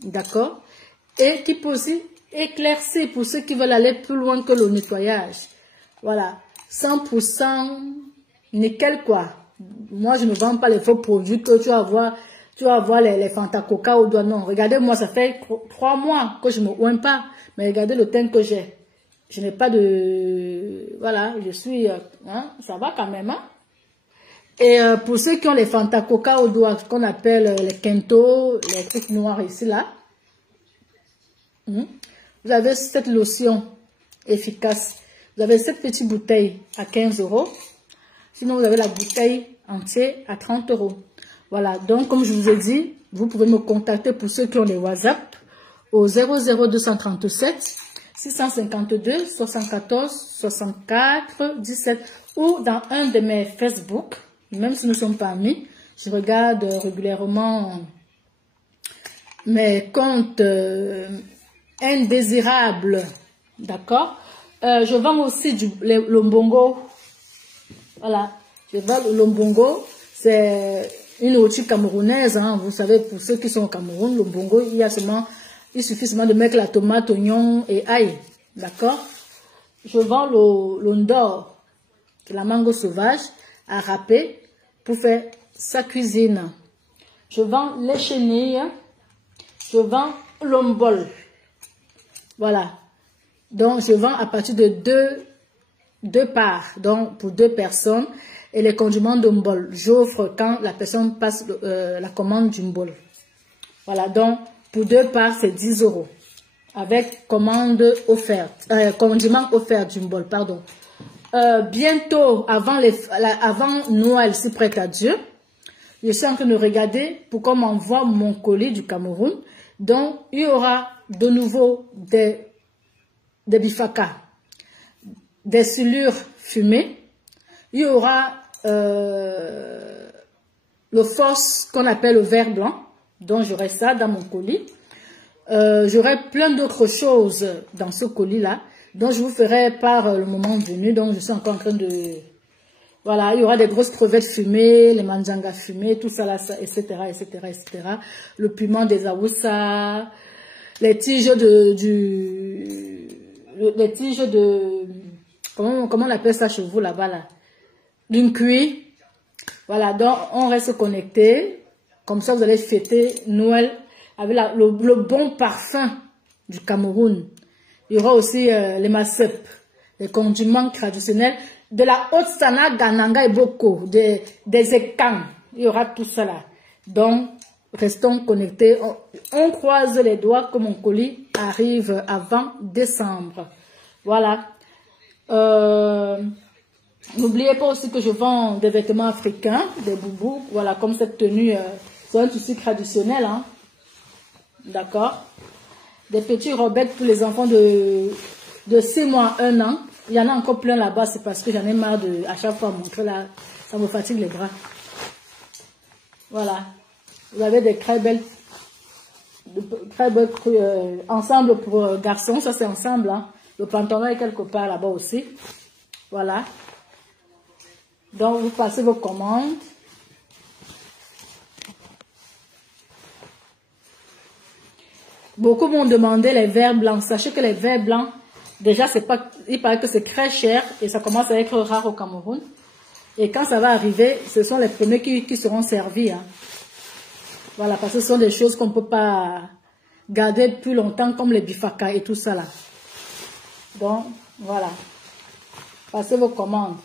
D'accord, et qui peut aussi éclaircir pour ceux qui veulent aller plus loin que le nettoyage. Voilà, 100% nickel quoi. Moi, je ne vends pas les faux produits que tu vas voir les Fanta Coca au doigt. Non, regardez, moi, ça fait 3 mois que je ne me oins pas. Mais regardez le teint que j'ai. Je n'ai pas de... Voilà, je suis... hein, ça va quand même. Hein? Et pour ceux qui ont les Fanta Coca au doigt, ce qu'on appelle les Kento, les trucs noirs ici, là. Vous avez cette lotion efficace. Vous avez cette petite bouteille à 15 €. Sinon, vous avez la bouteille entière à 30 €. Voilà, donc comme je vous ai dit, vous pouvez me contacter pour ceux qui ont les WhatsApp au 00237 652 74 64 17 ou dans un de mes Facebook, même si nous ne sommes pas amis. Je regarde régulièrement mes comptes indésirables, d'accord. Je vends aussi le mbongo. Voilà, je vends le mbongo. C'est une nourriture camerounaise. Hein. Vous savez, pour ceux qui sont au Cameroun, le mbongo, il suffit seulement de mettre la tomate, oignon et ail. D'accord. je vends le ndor, la mangue sauvage, à râper pour faire sa cuisine. Je vends les chenilles, je vends l'ombol. Voilà. Donc, je vends à partir de deux parts, donc pour 2 personnes. Et les condiments d'ombol, j'offre quand la personne passe la commande d'une bol. Voilà, donc pour 2 parts, c'est 10 €. Avec commande offerte, condiment offert d'une bol, pardon. Bientôt, avant Noël, si prête à Dieu, je suis en train de regarder pour qu'on m'envoie mon colis du Cameroun. Donc, il y aura de nouveau des bifakas, des silures fumées. Il y aura le force qu'on appelle le ver blanc. Donc, j'aurai ça dans mon colis. J'aurai plein d'autres choses dans ce colis-là. Donc, je vous ferai par le moment venu. Donc, je suis encore en train de... Voilà, il y aura des grosses crevettes fumées, les manjangas fumés, tout ça, là, etc., etc., etc. Le piment des awoussa, les tiges de... Comment on appelle ça chez vous, là-bas, là? D'une cuit. Voilà, donc, on reste connecté. Comme ça, vous allez fêter Noël avec le bon parfum du Cameroun. Il y aura aussi les masep, les condiments traditionnels de la Haute-Sana, Gananga et Boko, des Ekang. Il y aura tout ça là. Donc, restons connectés. On croise les doigts que mon colis arrive avant décembre. Voilà. N'oubliez pas aussi que je vends des vêtements africains, des boubous. Voilà, comme cette tenue, c'est un tissu traditionnel. Hein. D'accord. Des petits robettes pour les enfants de 6 mois à 1 an. Il y en a encore plein là-bas, c'est parce que j'en ai marre de à chaque fois montrer là. Ça me fatigue les bras. Voilà. Vous avez des très belles ensemble pour garçons. Ça c'est ensemble. Hein. Le pantalon est quelque part là-bas aussi. Voilà. Donc vous passez vos commandes. Beaucoup m'ont demandé les verres blancs. Sachez que les verres blancs, déjà, c'est pas, il paraît que c'est très cher et ça commence à être rare au Cameroun. Et quand ça va arriver, ce sont les premiers qui seront servis. Hein. Voilà, parce que ce sont des choses qu'on ne peut pas garder plus longtemps, comme les bifakas et tout ça là. Donc, voilà. Passez vos commandes.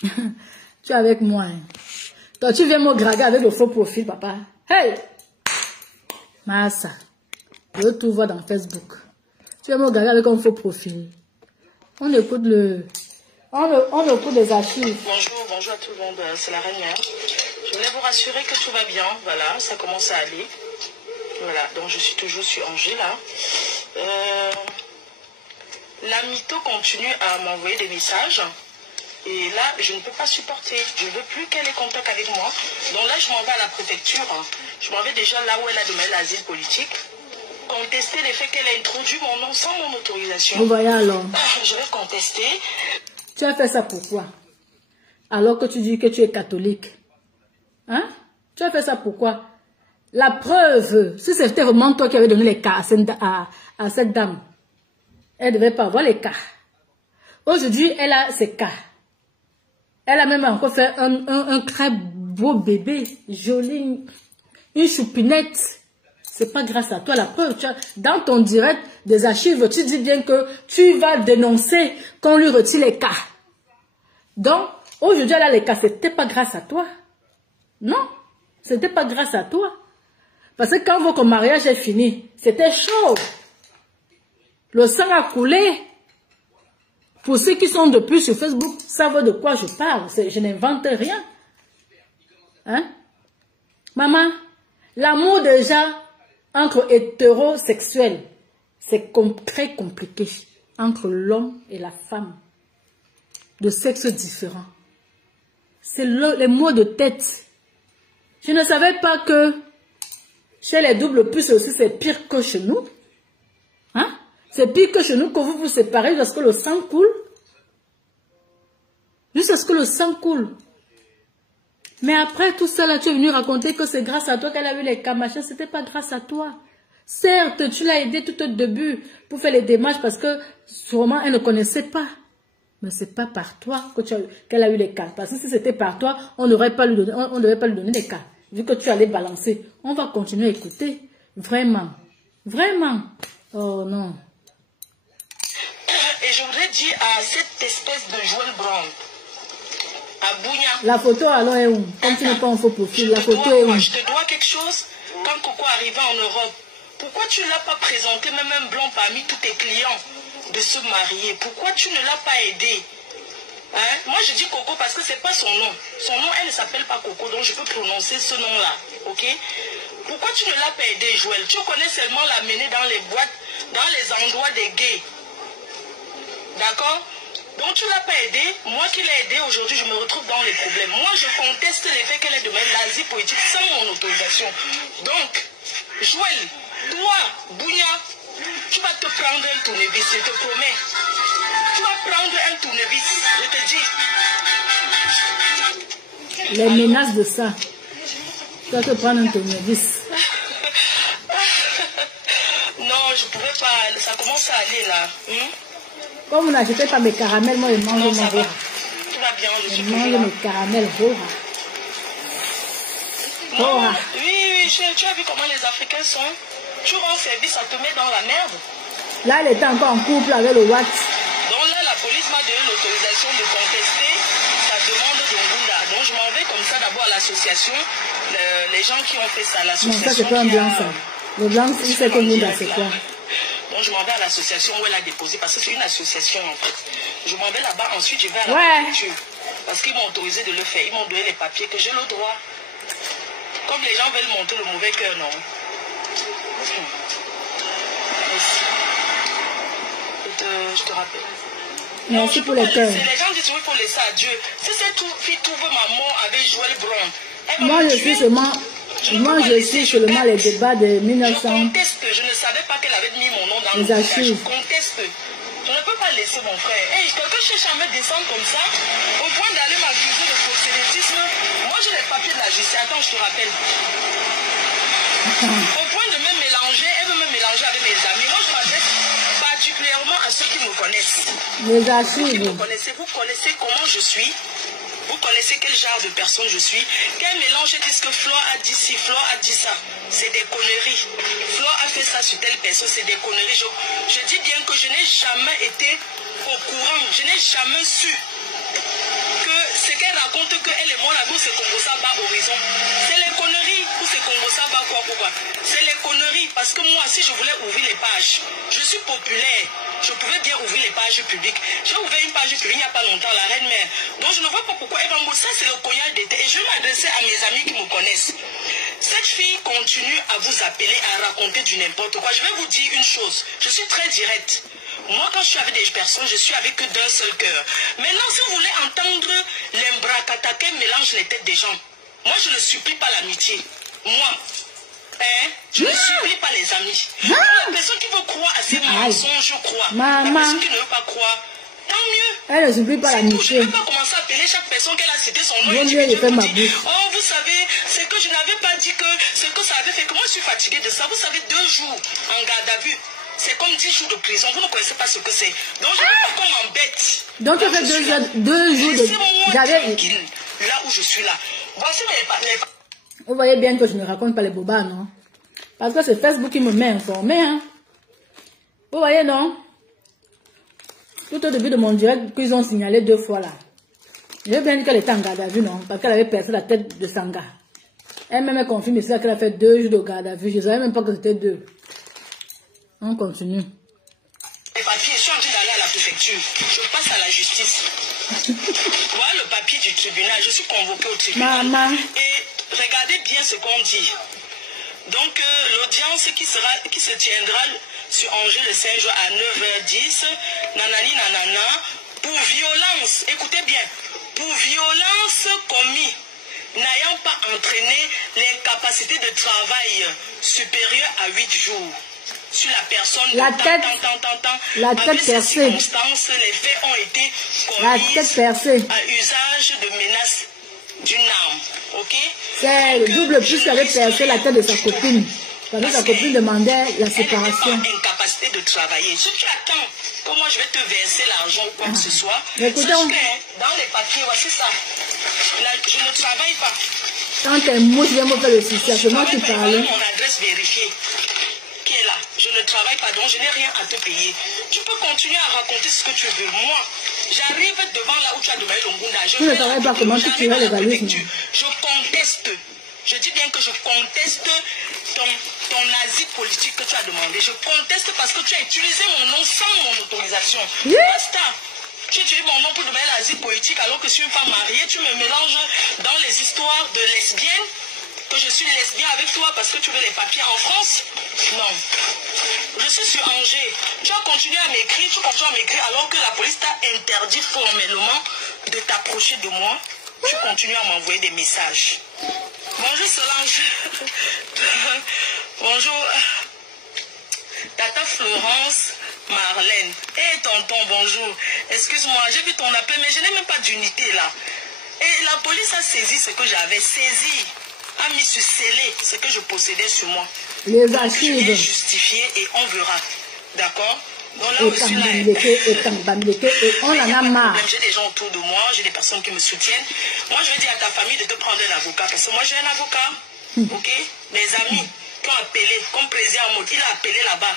Tu es avec moi. Hein. Toi, tu viens me draguer avec le faux profil, papa. Hey! Massa. Je veux tout voir dans Facebook. Tu viens me draguer avec un faux profil. On écoute on écoute les archives. Bonjour à tout le monde, c'est la reine. Je voulais vous rassurer que tout va bien. Voilà, ça commence à aller. Voilà, donc je suis toujours sur Angers là. La mytho continue à m'envoyer des messages. Et là, je ne peux pas supporter. Je ne veux plus qu'elle ait contact avec moi. Donc là, je m'en vais à la préfecture. Je m'en vais déjà là où elle a demandé l'asile politique. Contester les faits qu'elle a introduit mon nom sans mon autorisation. Vous voyez alors. Je vais contester. Tu as fait ça pourquoi? Alors que tu dis que tu es catholique. Hein? Tu as fait ça pourquoi? La preuve, si c'était vraiment toi qui avais donné les cas à cette dame, elle ne devait pas avoir les cas. Aujourd'hui, elle a ses cas. Elle a même encore fait un très beau bébé, joli, une choupinette. C'est pas grâce à toi, la preuve. Dans ton direct des archives, tu dis bien que tu vas dénoncer qu'on lui retire les cas. Donc, aujourd'hui, elle a les cas. C'était pas grâce à toi. Non, c'était pas grâce à toi. Parce que quand votre mariage est fini, c'était chaud. Le sang a coulé. Pour ceux qui sont depuis sur Facebook, savent de quoi je parle. Je n'invente rien. Hein? Maman, l'amour déjà entre hétérosexuels, c'est très compliqué. Entre l'homme et la femme. De sexe différent. C'est les mots de tête. Je ne savais pas que chez les doubles puces aussi, c'est pire que chez nous. Hein? C'est pire que chez nous, que vous vous séparez jusqu'à ce que le sang coule. Jusqu'à ce que le sang coule. Mais après tout ça, là, tu es venu raconter que c'est grâce à toi qu'elle a eu les cas, machin. C'était pas grâce à toi. Certes, tu l'as aidé tout au début pour faire les démarches parce que sûrement elle ne connaissait pas. Mais c'est pas par toi qu'elle a eu les cas. Parce que si c'était par toi, on ne devait pas lui donner les cas. Vu que tu allais balancer, on va continuer à écouter. Vraiment. Vraiment. Oh non. Et je voudrais dire à cette espèce de Joël Brown, à Bounia. La photo alors est où? Comme tu n'es pas en faux profil, la photo est où? Je te dois quelque chose quand Coco arrivait en Europe. Pourquoi tu ne l'as pas présenté, même un blanc parmi tous tes clients, de se marier? Pourquoi tu ne l'as pas aidé? Hein? Moi je dis Coco parce que c'est pas son nom. Son nom, elle ne s'appelle pas Coco, donc je peux prononcer ce nom-là. Ok? Pourquoi tu ne l'as pas aidé, Joël? Tu connais seulement l'amener dans les boîtes, dans les endroits des gays. D'accord? Donc tu ne l'as pas aidé. Moi qui l'ai aidé aujourd'hui, je me retrouve dans les problèmes. Moi je conteste les faits qu'elle est de même l'Asie politique sans mon autorisation. Donc, Joël, toi, Bounia, tu vas te prendre un tournevis, je te promets. Tu vas prendre un tournevis, je te dis. Les menaces de ça. Tu vas te prendre un tournevis. Non, je ne pouvais pas. Ça commence à aller là. Comme vous n'achetez pas mes caramels, moi je mange mon roha. Tout va bien, je mange mes caramels roha. Non, oui, tu as vu comment les Africains sont. Tu rends service, ça te met dans la merde. Là, elle était encore en couple avec le Watt. Donc là, la police m'a donné l'autorisation de contester sa demande d'Ongunda. Donc je m'en vais comme ça d'abord à l'association. Les gens qui ont fait ça, l'association. Non, ça c'est pas un blanc ça. Le blanc, il sait que Ngunda c'est quoi. Donc je m'en vais à l'association où elle a déposé, parce que c'est une association en fait. Je m'en vais là-bas, ensuite je vais à la préfecture. Parce qu'ils m'ont autorisé de le faire. Ils m'ont donné les papiers que j'ai le droit. Comme les gens veulent monter le mauvais cœur, non. Je te rappelle. Merci pour les cœurs. Les gens disent oui, il faut laisser à Dieu. Si cette fille trouve ma mort avec Joël Brown, moi je suis seulement les débats de 1900. Je conteste, je ne savais pas qu'elle avait mis mon nom dans le dossier. Je conteste. Je ne peux pas laisser mon frère. Hey, quelqu'un cherche à me descendre comme ça, au point d'aller m'accuser de proxénétisme. Moi j'ai les papiers de la justice. Attends, je te rappelle. Au point de me mélanger, elle veut me mélanger avec mes amis. Moi je m'adresse particulièrement à ceux qui me connaissent. Les archives. Vous connaissez comment je suis. Vous connaissez quel genre de personne je suis. Quel mélange disent que Flo a dit ci, Flo a dit ça. C'est des conneries. Flo a fait ça sur telle personne, c'est des conneries. Je dis bien que je n'ai jamais été au courant. Je n'ai jamais su que ce qu'elle raconte, qu'elle et moi, la bourse Congo bas horizon. C'est les conneries. Ou c'est Congo bas quoi, pourquoi. C'est les conneries. Parce que moi, si je voulais ouvrir les pages, je suis populaire. Je pouvais bien ouvrir les pages publiques. J'ai ouvert une page publique il n'y a pas longtemps, la reine mère. Donc je ne vois pas pourquoi Eva Mbo, ça c'est le cognac d'été. Et je vais m'adresser à mes amis qui me connaissent. Cette fille continue à vous appeler, à raconter du n'importe quoi. Je vais vous dire une chose. Je suis très directe. Moi, quand je suis avec des personnes, je suis avec eux d'un seul cœur. Maintenant, si vous voulez entendre l'embrakata qui mélange les têtes des gens, moi je ne supplie pas l'amitié. Moi. Je ne supplie pas les amis. La personne qui veut croire à ces mensonges, je crois. La personne qui ne veut pas croire, tant mieux. Elle ne supplie pas l'amitié. Je ne vais pas commencer à appeler chaque personne qu'elle a cité son nom. Et oh, vous savez, c'est que je n'avais pas dit que ce que ça avait fait. Que moi, je suis fatiguée de ça. Vous savez, 2 jours en garde à vue, c'est comme 10 jours de prison. Vous ne connaissez pas ce que c'est. Donc, je ne veux pas qu'on m'embête. Donc, tu fais 2 jours de garde à vue. Là où je suis là. Voici les... Vous voyez bien que je ne raconte pas les bobas, non? Parce que c'est Facebook qui me met informé, hein. Vous voyez, non? Tout au début de mon direct, qu'ils ont signalé 2 fois, là. J'ai bien dit qu'elle était en garde à vue, non? Parce qu'elle avait percé la tête de Sanga. Elle-même confirme ici qu'elle a fait 2 jours de garde à vue. Je ne savais même pas que c'était 2. On continue. Les papiers, je suis en train d'aller à la préfecture. Je passe à la justice. Voilà le papier du tribunal. Je suis convoquée au tribunal. Maman. Et regardez bien ce qu'on dit. Donc, l'audience qui se tiendra sur Angers le 5 juin à 9h10, nanani nanana, pour violence, écoutez bien, pour violence commis, n'ayant pas entraîné l'incapacité de travail supérieure à 8 jours. Sur la personne, la tête percée. Les faits ont été commis à usage de menaces d'une arme. Ok? C'est le double plus qu'elle avait percé la tête de sa copine. Parce que sa copine demandait la séparation. Elle n'est pas incapacité de travailler. Si tu attends que moi je vais te verser l'argent ou quoi que ce soit, sache que dans les papiers, voici ça. Là, je ne travaille pas. Quand t'es mouche, viens me faire le succès. C'est moi qui parle. Mon adresse vérifiée qui est là. Je ne travaille pas, donc je n'ai rien à te payer. Tu peux continuer à raconter ce que tu veux. Moi, j'arrive devant là où tu as demandé l'Ongunda. Tu ne savais pas comment tu tirais le valise. Je conteste. Je dis bien que je conteste ton asile politique que tu as demandé. Je conteste parce que tu as utilisé mon nom sans mon autorisation. Basta. Tu utilises mon nom pour demander l'asile politique alors que je suis une femme mariée. Tu me mélanges dans les histoires de lesbiennes. Que je suis lesbienne avec toi parce que tu veux les papiers en France? Non. Je suis sur Angers. Tu as continué à m'écrire, alors que la police t'a interdit formellement de t'approcher de moi. Tu continues à m'envoyer des messages. Bonjour Solange. Bonjour. Tata Florence Marlène. Hé tonton, bonjour. Excuse-moi, j'ai vu ton appel, mais je n'ai même pas d'unité là. Et la police a saisi ce que j'avais saisi. A mis sur scellé ce que je possédais sur moi. Les archives. Je vais justifier et on verra. D'accord? Donc là, et on en a marre. J'ai des gens autour de moi, j'ai des personnes qui me soutiennent. Moi, je vais dire à ta famille de te prendre un avocat. Parce que moi, j'ai un avocat. Ok? Mes amis qui ont appelé, comme président Mout, il a appelé là-bas.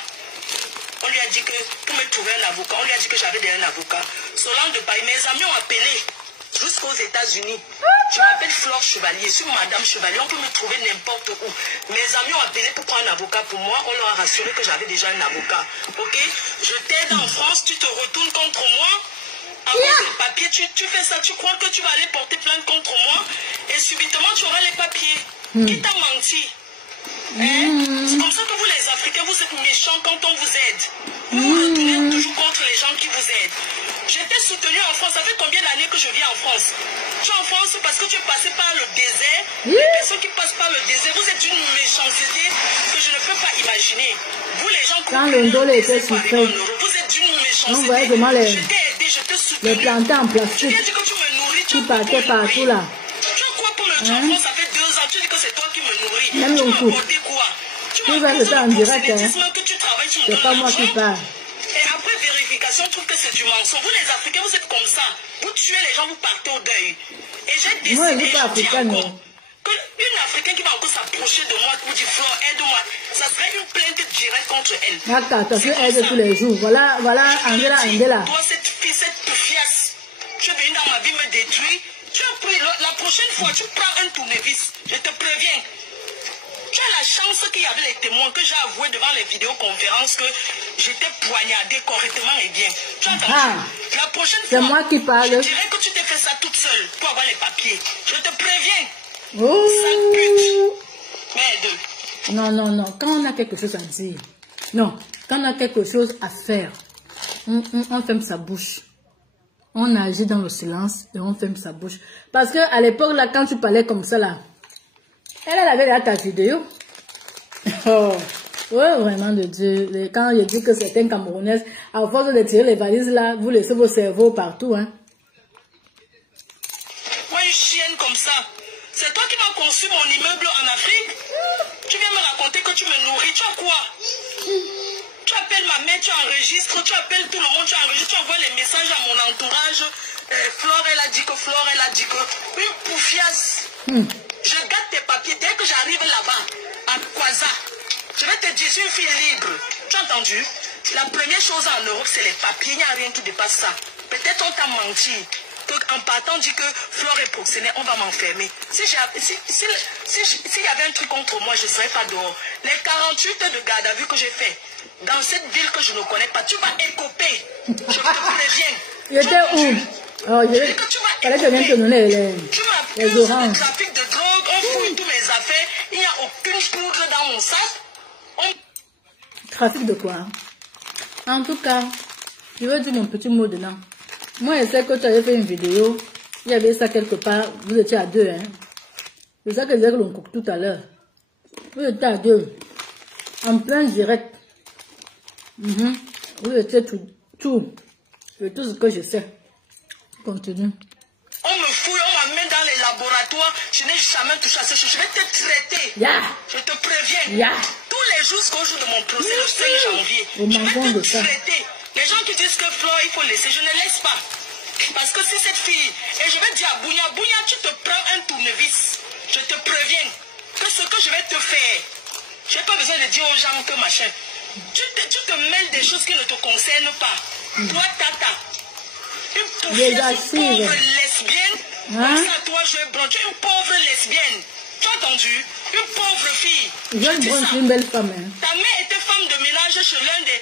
On lui a dit que pour me trouver un avocat, on lui a dit que j'avais déjà un avocat. Solange de Paris, mes amis ont appelé jusqu'aux États-Unis. Je m'appelle Flore Chevalier, je suis Madame Chevalier, on peut me trouver n'importe où. Mes amis ont appelé pour prendre un avocat pour moi, on leur a rassuré que j'avais déjà un avocat. Ok? Je t'aide en France, tu te retournes contre moi. À cause des papiers, tu fais ça, tu crois que tu vas aller porter plainte contre moi et subitement tu auras les papiers. Qui t'a menti? C'est comme ça que vous les Africains, vous êtes méchants quand on vous aide. Vous vous retournez toujours contre les gens qui vous aident. J'étais soutenue en France. Ça fait combien d'années que je vis en France? Tu es en France parce que tu es passé par le désert. Les personnes qui passent par le désert, vous êtes une méchanceté que je ne peux pas imaginer. Vous les gens quand le dollar était souffert, vous êtes une méchanceté. On voyait vraiment les, je t'ai aidé, je t'ai soutenu. Les plantains en plastique Tu as dit que tu me nourris, qui partaient partout là. Tu as quoi pour me dire en France? Ça fait 2 ans. Tu dis que c'est toi qui me nourris. Même tu le m'as coup. apporté quoi? Tu vas le faire en direct. C'est pas moi qui parle. Et après vérification, on trouve que c'est du mensonge. Vous les Africains, vous êtes comme ça. Vous tuez les gens, vous partez au deuil. Et j'ai décidé, moi, je suis pas africaine, non. Qu'une Africaine qui va encore s'approcher de moi pour dire Flore, aide-moi, ça serait une plainte directe contre elle. D'accord, tu aide tous les jours. Voilà, Angela. Toi, cette fille, cette poufiasse, tu es venue dans ma vie me détruire. Tu as pris, la prochaine fois, tu prends un tournevis. Je te préviens. Tu as la chance qu'il y avait les témoins que j'ai avoué devant les vidéoconférences que j'étais poignardée correctement et bien. Tu as entendu? La prochaine fois, c'est moi qui parle. Je dirais que tu t'es fait ça toute seule pour avoir les papiers. Je te préviens. Oh. Sale pute. Merde. Non. Quand on a quelque chose à dire, non, quand on a quelque chose à faire, on ferme sa bouche. On agit dans le silence et on ferme sa bouche. Parce que à l'époque, là, quand tu parlais comme ça, là, elle avait là ta vidéo. Oh, ouais, vraiment de Dieu. Quand je dis que certaines Camerounaises, à force de tirer les valises là, vous laissez vos cerveaux partout, hein. Moi, une chienne comme ça. C'est toi qui m'as conçu mon immeuble en Afrique. Tu viens me raconter que tu me nourris. Tu as quoi? Tu appelles ma mère, tu enregistres, tu appelles tout le monde, tu enregistres, tu envoies les messages à mon entourage. Flore, elle a dit que, Flore, elle a dit que. Une poufiasse. Je garde tes papiers. Dès que j'arrive là-bas, à Kwaza, je vais te dire, je suis une fille libre. Tu as entendu? La première chose en Europe, c'est les papiers. Il n'y a rien qui dépasse ça. Peut-être on t'a menti. En partant, on dit que Flore est proxénète, on va m'enfermer. S'il y avait un truc contre moi, je ne serais pas dehors. Les 48 heures de garde à vue que j'ai fait dans cette ville que je ne connais pas, tu vas écoper. Je te préviens. Il était où? Oh, fallait que je vienne te donner les oranges. De trafic de drogue, on fouille tous mes affaires, il n'y a aucune poudre dans mon sac. Trafic de quoi? En tout cas, je veux dire mon petit mot dedans. Moi, je sais que tu avais fait une vidéo, il y avait ça quelque part, vous étiez à 2, hein. C'est ça que je disais que l'on coupe tout à l'heure. Vous étiez à 2, en plein direct. Vous étiez tout ce que je sais. Continue. On me fouille, on m'amène dans les laboratoires, je n'ai jamais touché à ces choses, je vais te traiter. Yeah. Je te préviens. Yeah. Tous jusqu'au jour de mon procès, le 5 janvier. Je vais te traiter. Les gens qui disent que Flore, il faut laisser, je ne laisse pas. Parce que si cette fille, et je vais dire à Bounia, Bounia, tu te prends un tournevis. Je te préviens que ce que je vais te faire, je n'ai pas besoin de dire aux gens que machin. Tu te mêles des choses qui ne te concernent pas. Toi, Tata, une pauvre lesbienne, comme ça, toi, tu es une pauvre lesbienne. Tu as entendu? Une pauvre fille. Une belle femme. Hein. Ta mère était femme de ménage chez l'un des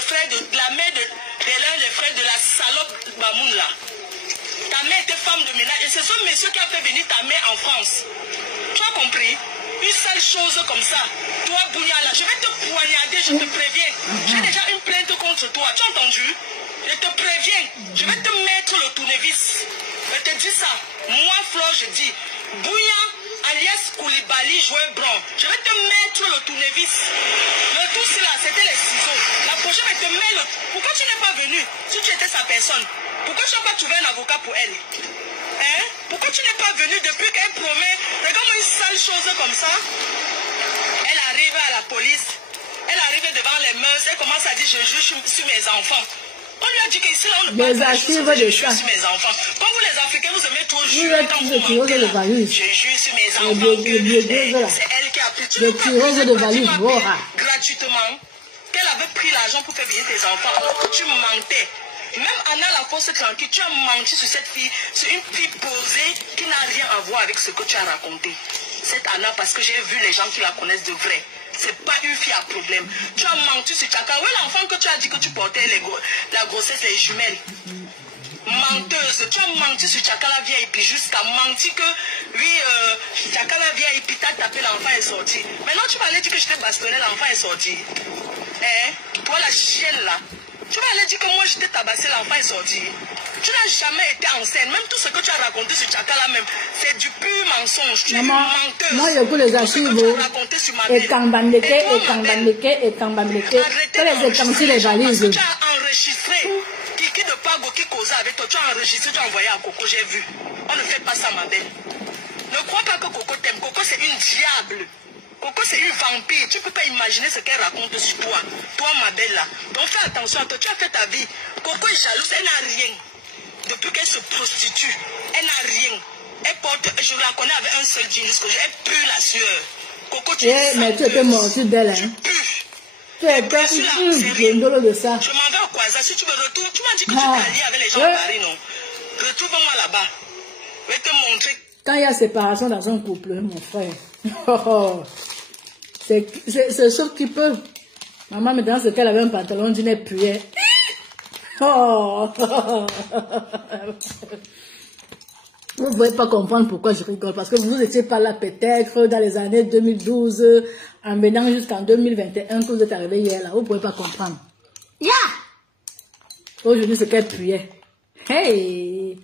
frères de la mère de l'un des frères de la salope Bamoun là. Ta mère était femme de ménage. Et c'est ce monsieur qui a fait venir ta mère en France. Tu as compris? Une sale chose comme ça. Toi, Bounia, là, je vais te poignarder, je te préviens. J'ai déjà une plainte contre toi. Tu as entendu? Je te préviens. Je vais te mettre le tournevis. Je te dis ça. Moi, Flore, je dis, Bounia, alias Koulibaly, joueur blanc. Je vais te mettre le tournevis. Le tout, c'est là, c'était les ciseaux. La prochaine, je te mets le... Pourquoi tu n'es pas venu si tu étais sa personne? Pourquoi tu n'as pas trouvé un avocat pour elle? Hein? Pourquoi tu n'es pas venu depuis qu'elle promet? Regarde-moi une sale chose comme ça. Elle arrive à la police. Elle arrive devant les mœurs. Elle commence à dire je juge sur mes enfants. On lui a dit qu'ici, là, on ne parle pas de je juge sur mes enfants. Comme vous les Africains, vous aimez trop jurer quand vous mentez là. Je juge sur mes enfants. C'est elle qui a pris. Tu n'as pas pris gratuitement. Qu'elle avait pris l'argent pour faire venir tes enfants. Tu mentais. Même Anna la fausse tranquille, tu as menti sur cette fille, sur une fille posée qui n'a rien à voir avec ce que tu as raconté. Cette Anna, parce que j'ai vu les gens qui la connaissent de vrai. C'est pas une fille à problème. Tu as menti sur Chaka. Où est l'enfant que tu as dit que tu portais la grossesse, les jumelles? Menteuse. Tu as menti sur Chaka la vieille, et puis jusqu'à menti que, oui, Chaka la vieille, et puis t'as tapé, l'enfant est sorti. Maintenant, tu m'allais dire que je t'ai bastonné, l'enfant est sorti. Hein? Toi, la chienne là. Tu vas aller dire que moi je t'ai tabassé, l'enfant est sorti. Tu n'as jamais été enceinte. Même tout ce que tu as raconté sur Chaka là même, c'est du pur mensonge. Tu es une menteuse. Moi, je les archives. Et Kambandeke, et Kambandeke, et Kambandeke. Tu les étancis les valises. Tu as enregistré. Kiki de Pago qui causait avec toi, tu as enregistré, tu as envoyé à Coco, j'ai vu. On ne fait pas ça, ma belle. Ne crois pas que Coco t'aime. Coco, c'est une diable. Coco, c'est une vampire. Tu ne peux pas imaginer ce qu'elle raconte sur toi. Toi, ma belle, là. Donc, fais attention à toi. Tu as fait ta vie. Coco est jalouse. Elle n'a rien. Depuis qu'elle se prostitue, elle n'a rien. Elle porte... Je la connais avec un seul jean jusqu'au jour. Elle pue la sueur. Coco, tu es mais tu étais mortie d'elle, hein. Tu pues. Tu étais une de ça. Je m'en vais au Kwaza. Si tu me retrouves, tu m'as dit que tu t'es allié avec les gens de Paris, non? Retrouve-moi là-bas. Je vais te montrer. Quand il y a séparation dans un couple, mon frère. Oh. C'est chose qui peut. Maman me dit qu'elle avait un pantalon d'une puée. Oh. Vous ne pouvez pas comprendre pourquoi je rigole. Parce que vous n'étiez pas là peut-être dans les années 2012, en venant jusqu'en 2021, que vous êtes arrivé hier là. Vous ne pouvez pas comprendre. Yeah! Aujourd'hui, c'est qu'elle puait. Hey!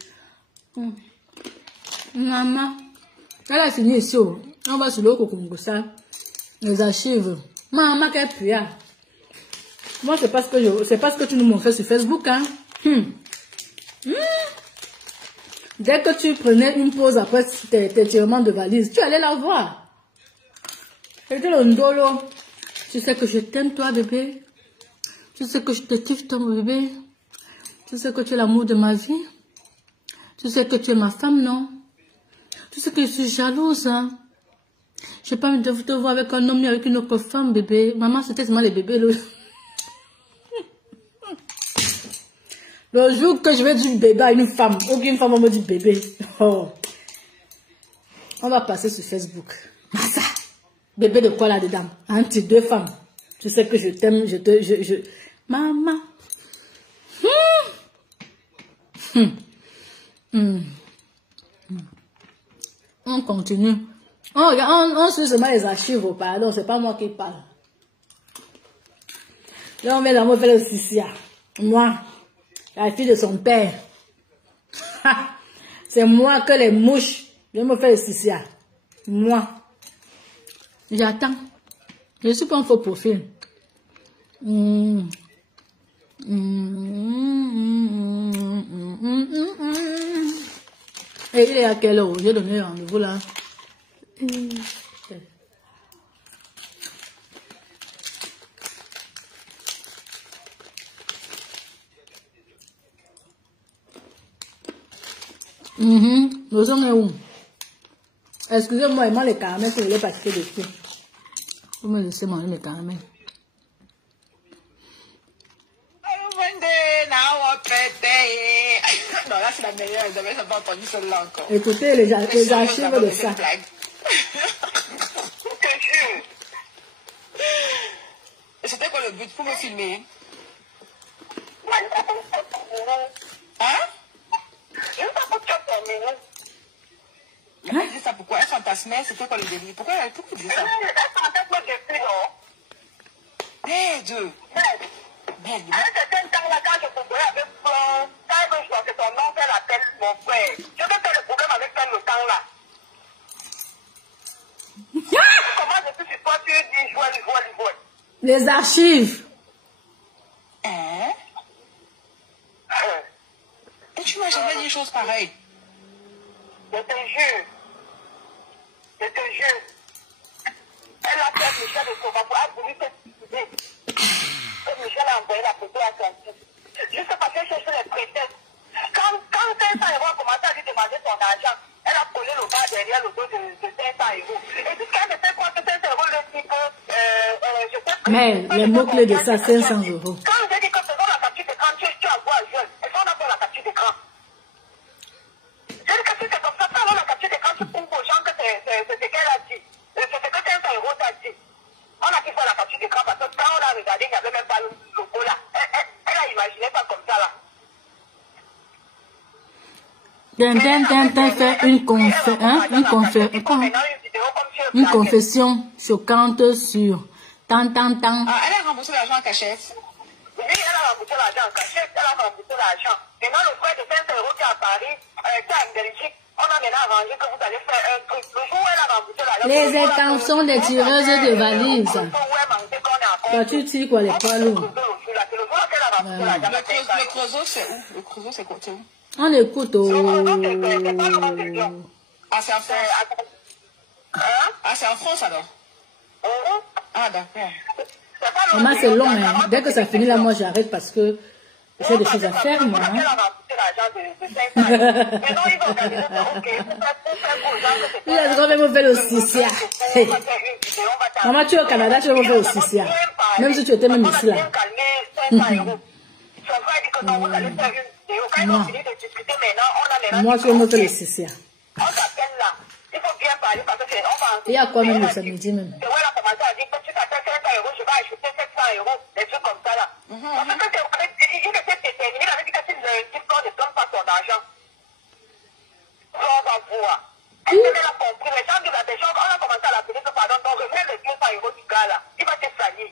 Maman. Elle a fini ici. On va sur le Kokungusa. Les archives. Maman, qu'elle puait. Moi, c'est pas ce que tu nous montrais sur Facebook, hein. Dès que tu prenais une pause après tes tirements de valise, tu allais la voir. C'était le ndolo. Tu sais que je t'aime, toi, bébé. Tu sais que je te kiffe, ton bébé. Tu sais que tu es l'amour de ma vie. Tu sais que tu es ma femme, non? Tu sais que je suis jalouse, hein. Je n'ai pas envie de te voir avec un homme, avec une autre femme, bébé. Maman, c'était seulement les bébés, le... Le jour que je vais dire bébé à une femme, aucune femme va me dire bébé. Oh. On va passer sur Facebook. Massa. Bébé de quoi là-dedans? Entre deux femmes. Tu sais que je t'aime, Maman. On continue. On suit seulement les archives, pardon, c'est pas moi qui parle. Là, on met la mot faire le sissia. Moi. La fille de son père. C'est moi que les mouches. Je me fais le sissia. Moi. J'attends. Je suis pas un faux profil. Et il est à quelle heure? J'ai donné rendez-vous là. Le son est où? Excusez-moi, moi les caramels que je voulais pratiquer dessus. Vous me laissez manger mes caramels. Non, là c'est la meilleure, vous n'avez pas entendu celle-là encore. Écoutez les archives de ça. C'était quoi le but pour me filmer? Hein? Elle dit ça pourquoi? Elle fantasmait, c'était quoi le délire? Pourquoi elle dit ça? Merde! Merde! À un certain temps, là, quand je courais avec Florent, quand je vois que ton oncle appelle mon frère, je vais faire le problème avec toi le temps là. Comment je suis sur toi, tu dis jouer. Les archives. Hein? Et tu m'as jamais dit une chose pareille. Je te jure. Elle a fait Michel de Sauvage, a voulu te suicider. Michel a envoyé la photo à son fils. Juste parce qu'elle cherchait les prétextes. Quand 500 € a commencé à lui demander son argent, elle a collé le bas derrière le dos de 500 €. Et jusqu'à ne fait quoi que 500 € le dit que je sais. Mais les mots-clés de ça, 500 €. Quand j'ai dit que faisons la capture d'écran, tu envoies à jeune. Est-ce qu'on a fait la capture d'écran? J'ai dit que si c'est comme ça, alors la capture d'écran, tu prouves aux gens que c'est ce qu'elle a dit. C'est ce que 500 € t'a dit. On a pu faire la capture d'écran parce que quand on a regardé, il n'y avait même pas le logo là. Elle a imaginé pas comme ça là. Fait une confession choquante sur tant. Ah, elle a remboursé l'argent en cachette. Oui, elle a remboursé l'argent en cachette, elle a remboursé l'argent. Maintenant, le frère de 500 € qui est à Paris, qui est en Belgique, on a maintenant arrangé que vous allez faire un truc. Le jour où elle a remboursé l'argent, les intentions des tireuses de valises. Toi, tu tires quoi, les poids lourds? Le creusot, c'est où? Le creusot, c'est côté où? On écoute au... Ah, c'est en France. Ah, c'est en France alors? Ah, d'accord. Maman, c'est long, hein. Dès que ça finit là, moi, j'arrête parce que j'ai des choses à faire, moi. Hein. Il a droit de me faire le Sissia. Maman, tu es au Canada, tu vas me faire le Sissia. Même si tu étais même ici, là. Moi, tu vas me faire le Sissia. Il y a quoi même le samedi même? Elle a commencé à dire que tu t'attends 500 €, je vais acheter 700 €, des trucs comme ça là. Parce que il était déterminé, il avait dit que si le type ne donne pas son argent, on va voir. Elle a compris, les gens disent à des gens, on a commencé à l'appeler que pardon, donc remets les 200 € du gars là, il va te salir.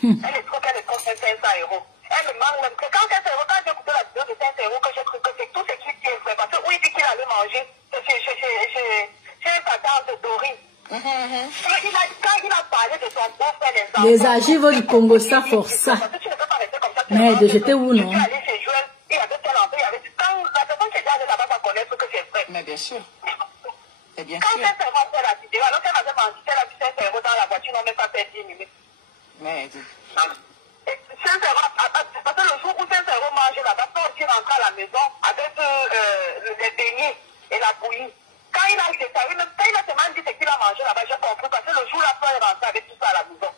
Elle est trop qu'elle est contre 500 €. Elle me manque même que quand 500 €, quand j'ai coupé la vidéo de 500 €, que j'ai cru que c'est tout ce qui est fait. Parce que oui, il dit qu'il allait manger chez un patron de Dorine. Quand il a parlé de son beau-frère, les archives du Congo, ça force ça. Mais de jeter où non? Mais bien sûr. C'est bien sûr. Quand 500 € fait la vidéo, alors qu'elle avait mangé, elle a vu 500 € dans la voiture, n'ont même pas fait 10 minutes. Mais... 500 €, parce que le jour où 500 € mange là-bas, quand il rentre à la maison avec les beignets et la bouillie, quand il a détaillé, même quand il a seulement dit ce qu'il a mangé là-bas, j'ai compris, parce que le jour là, quand il rentre avec tout ça à la maison.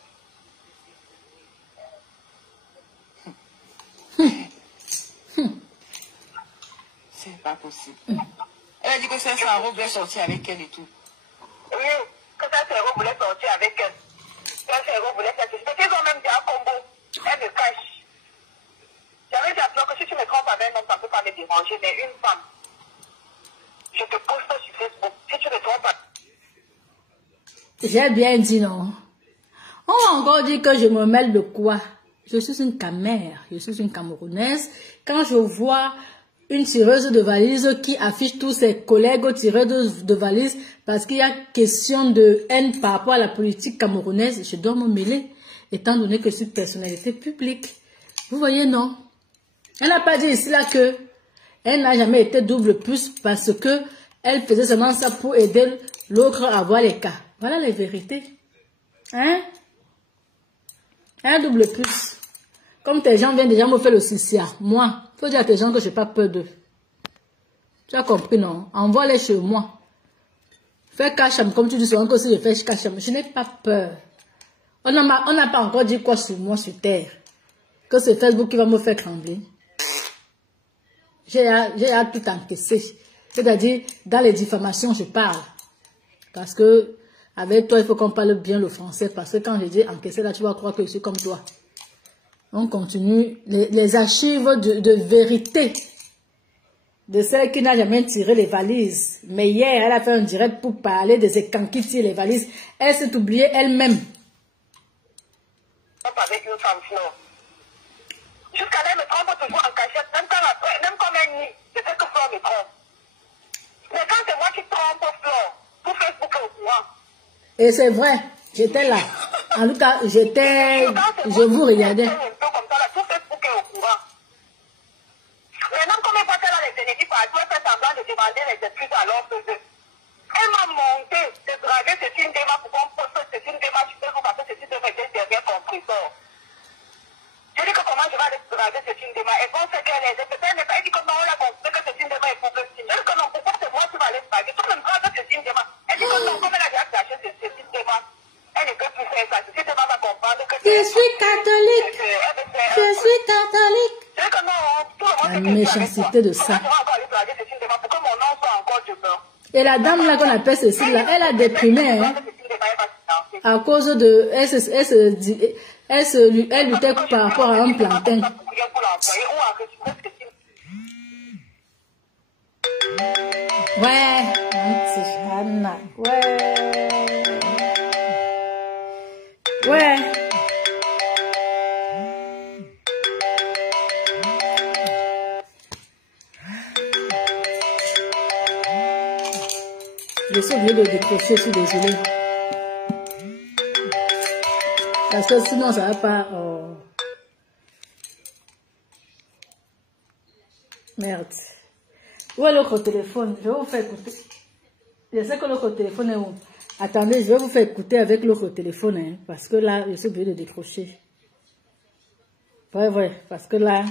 C'est pas possible. Elle a dit que 500 € voulait sortir avec elle et tout. Oui, que 500 € voulait sortir avec elle. 500 € voulait sortir. C'est qu'ils ont même dit à Combo. Elle me cache. J'avais dit à Flo que si tu me trompes avec un homme, ça ne peut pas me déranger, mais une femme, je te poste sur Facebook. Si tu me trompes pas. J'ai bien dit non. On va encore dire que je me mêle de quoi? Je suis une Camère, je suis une Camerounaise. Quand je vois une tireuse de valise qui affiche tous ses collègues aux tireuses de valise parce qu'il y a question de haine par rapport à la politique camerounaise, je dois me mêler, étant donné que je suis personnalité publique. Vous voyez, non? Elle n'a pas dit ici là que elle n'a jamais été double plus parce que elle faisait seulement ça pour aider l'autre à voir les cas. Voilà les vérités. Hein? Un double plus. Comme tes gens viennent déjà me faire le soucia, moi, il faut dire à tes gens que je n'ai pas peur d'eux. Tu as compris, non? Envoie-les chez moi. Fais cacham, comme tu dis souvent que si je fais cacham, je n'ai pas peur. On n'a pas encore dit quoi sur moi sur terre. Que c'est Facebook qui va me faire trembler. J'ai à tout encaissé. C'est-à-dire, dans les diffamations, je parle. Parce que, avec toi, il faut qu'on parle bien le français. Parce que quand je dis encaisser, là, tu vas croire que je suis comme toi. On continue les archives de vérité. De celle qui n'a jamais tiré les valises. Mais hier, elle a fait un direct pour parler des écans qui tirent les valises. Elle s'est oubliée elle-même. Avec une femme, non. Jusqu'à là, elle me trompe toujours en cachette. Même quand elle nie, je sais que Flore me trompe. Mais quand c'est moi qui trompe Flore, pour Facebook est au courant. Et c'est vrai, j'étais là. En tout cas, je vous regardais. Tout Facebook est au courant. Maintenant, comme elle voit qu'elle a les énergies partout, elle fait semblant de demander les excuses à l'autre. Elle m'a monté de graver Cécile Dema pour qu'on poste Cécile Dema sur Facebook parce que Cécile Dema était derrière compresseur. Je dis que comment je vais aller graver Cécile Dema et bon, c'est qu'elle est. Peut-être elle dit que non, on a compris que Cécile Dema est progressive. Je dis que non, pourquoi c'est moi qui vais aller graver? Tout le monde grave Cécile Dema. Elle dit que non, comme elle a déjà caché Cécile Dema, elle ne peut plus faire ça. Cécile Dema va comprendre que je suis catholique. Je suis catholique. La méchanceté de ça. Et la dame là qu'on appelle Cécile là, elle a déprimé hein, à cause de elle luttait par rapport à un plantain. Ouais, ouais. Je suis obligée de décrocher, je suis désolée. Parce que sinon, ça va pas... Oh. Merde. Où est l'autre téléphone? Je vais vous faire écouter. Je sais que l'autre téléphone est où? Attendez, je vais vous faire écouter avec l'autre téléphone. Hein, parce que là, je suis obligée de décrocher. Ouais, parce que là,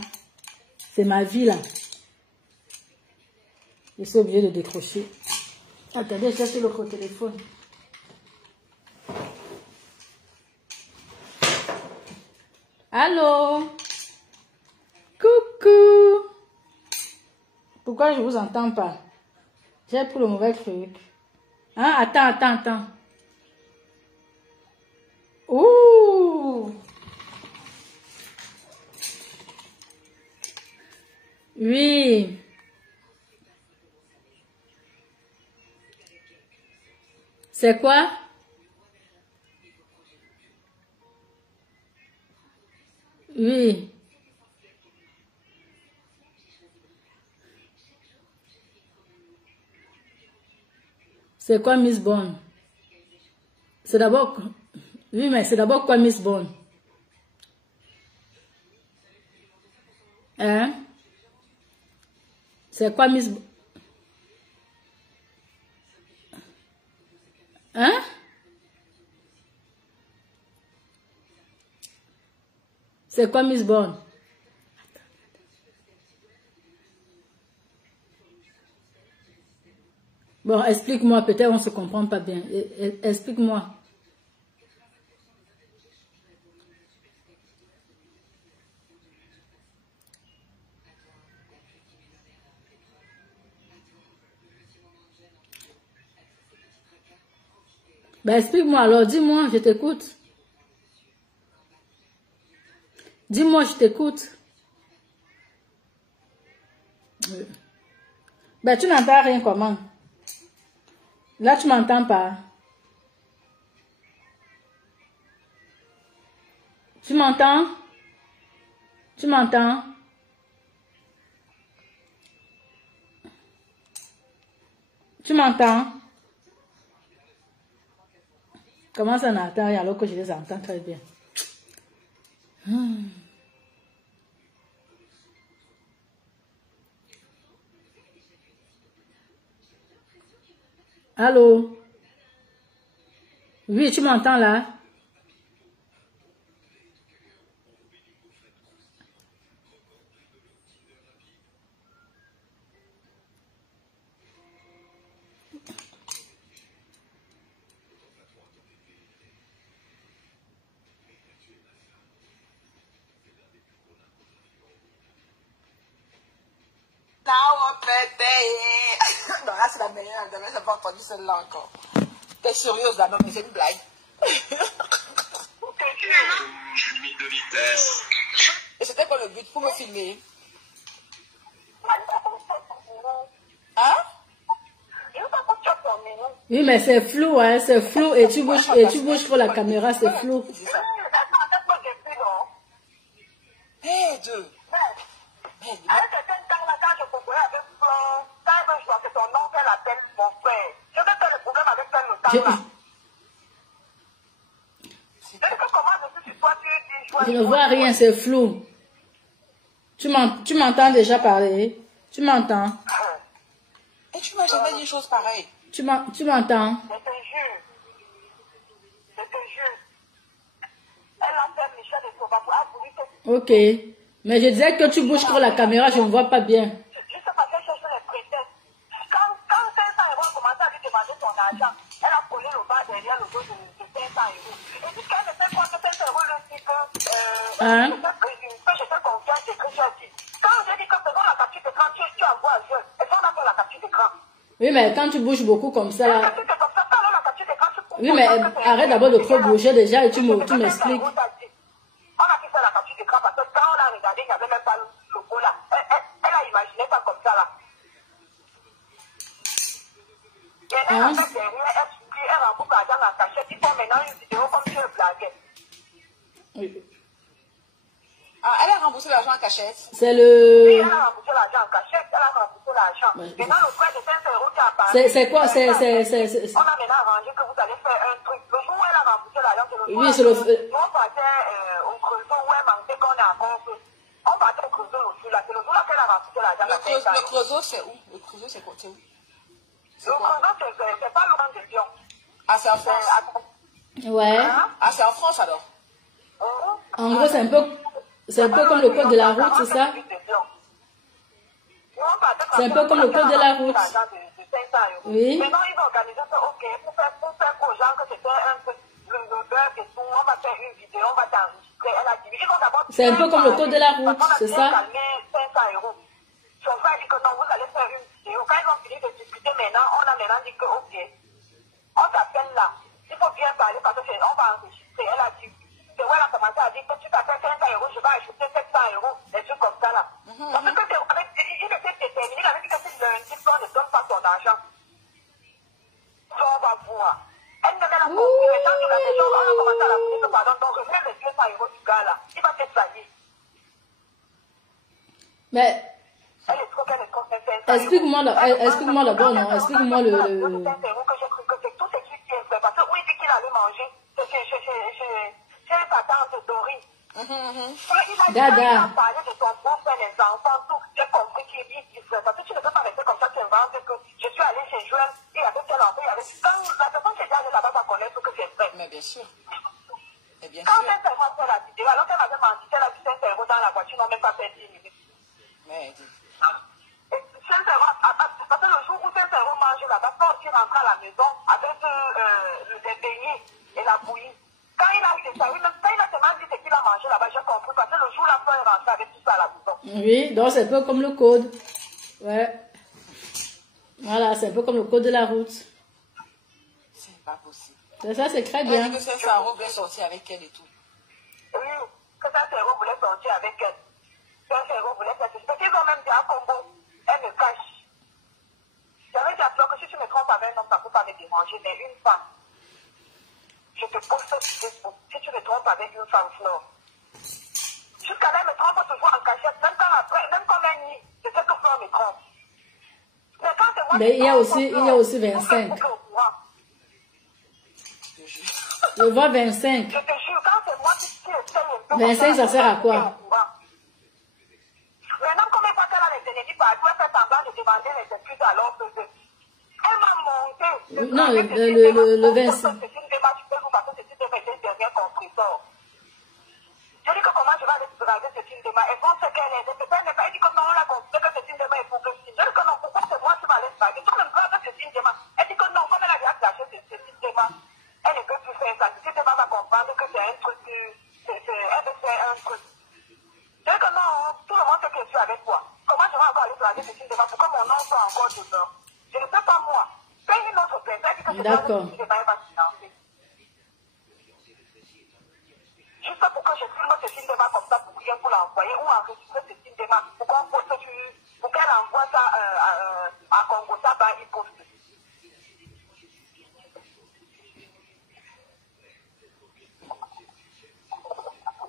c'est ma vie là. Je suis obligée de décrocher. Attendez, je cherche l'autre téléphone. Allô? Coucou? Pourquoi je ne vous entends pas? J'ai pris le mauvais truc. Hein? Attends. Ouh! Oui. C'est quoi? Oui. C'est quoi Miss Bond? C'est d'abord... Oui, mais c'est d'abord quoi Miss Bond? Hein? C'est quoi Miss Bond? Hein? C'est quoi Miss Bond? Bon, explique-moi, peut-être on ne se comprend pas bien. Explique-moi. Ben, explique-moi alors, dis-moi, je t'écoute. Dis-moi, je t'écoute. Ben, tu n'entends rien comment? Là, tu m'entends pas. Tu m'entends? Tu m'entends? Tu m'entends? Comment ça n'entend alors que je les entends très bien? Allô? Oui, tu m'entends là? Non, là, c'est la meilleure. Demain, je n'ai pas entendu celle-là encore. T'es sérieuse, là? Non, mais c'est une blague. Limite de vitesse. Et c'était quoi le but pour me filmer? Hein? Oui, mais c'est flou, hein, c'est flou. Et tu bouges pour la caméra, c'est flou. Merde. Je ne vois rien, c'est flou. Tu m'entends déjà parler? Tu m'entends? Et tu m'as jamais dit une chose pareille. Tu m'entends? Je te jure. Elle a fait Michel et Sobato a voulu te... Ok. Mais je disais que tu bouges pour la caméra, je ne vois pas bien. Je sais pas qu'elle cherche les prétextes. Quand 500 € a commencé à lui demander son argent, elle a collé le bas derrière le dos de 500 €. Et puis quand elle fait quoi que 500 € lui dit que je fais confiance et que j'ai dit. Quand j'ai dit que faisons la capture d'écran, tu envoies un jeu. Et puis on a fait la capture d'écran. Oui, mais quand tu bouges beaucoup comme ça, là... Oui, mais arrête d'abord de trop bouger déjà et tu m'expliques. On a fait ça la capture d'écran parce que quand on a regardé, il n'y avait même pas le logo là. Elle a imaginé ça comme ça là. Et elle a fait derrière, elle rembourse l'argent en cachette. Ils font maintenant une vidéo comme tu le blaguais. Oui. Ah, elle a remboursé l'argent en cachette. C'est Oui, le... elle a remboursé l'argent en cachette, elle a remboursé l'argent. Maintenant, le frais de 500 € qui a apparu. C'est quoi? On a maintenant arrangé que vous allez faire un truc. Le jour où elle a remboursé l'argent, c'est le jour Oui, c'est le... nous, on partait au creusot où elle manquait qu'on est encore peu. On partait au creusot aussi là. C'est le jour là qu'elle a remboursé l'argent. Le creusot, c'est où? Le creusot, c'est quoi? Le creusot, c'est pas loin de Lyon. Ah, c'est en France. Ouais. Ah, c'est en France alors? En gros, c'est un peu comme le code de la route, c'est ça? C'est un peu comme le code de la route. Oui. Maintenant, ils ont organisé ça, ok, pour faire aux gens que c'était un peu le bug et tout, on va faire une vidéo, on va t'enregistrer. Elle a dit, ils vont d'abord... C'est un peu comme le code de la route, c'est ça? 500 €. Son frère dit que non, vous allez faire une vidéo. Quand ils ont fini de discuter maintenant, on a maintenant dit que ok, on t'appelle là. Il faut bien parler parce qu'on va enregistrer. Elle a dit, c'est où elle a commencé à dire que tu t'appelles 500 €, je vais ajouter 700 €, des trucs comme ça là. Parce que il était déterminé, il avait dit que si lundi, on ne donne pas ton argent. Ça, on va voir. Elle ne met la compris, les gens qui regardent les gens, on a commencé à la dire que pardon, donc remets les 200 € du gars là. Il va te salir. Mais... Elle est trop, explique-moi d'abord, non? Explique-moi le... Que j'ai cru que c'est tout ce qui est fait. Parce que oui, il dit qu'il allait manger. C'est chez sa tante Doris. Il a parlé de son beau-frère, les enfants, tout. J'ai compris qu'il dit parce que tu ne peux pas rester comme ça, tu inventes que je suis allée chez Joël, il y avait tel enfant, il y avait... Quand la personne qui est allée là-bas va connaître que c'est vrai. Mais bien sûr. Et bien Quand sûr. elle s'est fait la vidéo, alors qu'elle m'avait menti, elle a vu 5 € dans la voiture, n'ont même pas fait 10 minutes. Merde. 5 €, parce que le jour où 5 € mange là-bas, quand il rentre à la maison avec les beignets et la bouillie, quand il a eu ça, quand il a seulement dit ce qu'il a mangé là-bas, j'ai compris, parce que le jour là, quand il rentre avec tout ça à la maison. Oui, donc c'est un peu comme le code. Ouais. Voilà, c'est un peu comme le code de la route. C'est pas possible. C'est ça, c'est très Elle bien. dit que 500 € voulait sortir avec elle et tout. Oui, que 5 € voulait sortir avec elle. 5 € voulait faire ceci. Parce qu'ils ont même dit à Congo, elle me cache. J'avais dit à toi que si tu me trompes avec un homme, ça ne peut pas me déranger, mais une femme, je te pose cette question. Si tu me trompes avec une femme, Flore, jusqu'à là, elle me trompe toujours en cachette, même quand après, même quand elle nie, je sais que Flore me trompe. Mais quand c'est moi Mais il y a aussi 25. Je vois 25. Je te jure, quand c'est moi qui essaye un peu... 25, ça sert à quoi? Maintenant, comme elle voit qu'elle a les énergies partout, elle fait semblant de demander les excuses alors que... Elle m'a monté. Non, le 25. C'est une démarche, tu peux vous parce que c'est une démarche, c'est une dernière compresseur. Je dis que comment je vais aller draguer cette une démarche. Elle pense qu'elle est... Elle dit que non, on l'a compris que c'est une démarche pour que... Je dis que non, pourquoi c'est moi qui vais aller draguer? Tu me dis que c'est une démarche. Elle dit que non, comme elle a déjà clashé c'est une démarche. Elle ne peut plus faire ça. Cette démarche va comprendre que c'est un truc... Elle veut faire un truc. Je dis que non, tout le monde sait que je suis avec toi. Comment je vais encore aller draguer cette une démarche? Pourquoi mon nom D'accord. Je ne vais pas financer. Juste pour que je filme ce cinéma comme ça pour bien pour l'envoyer ou enregistrer ce cinéma pour qu'elle envoie ça à Congo, ça va y poster.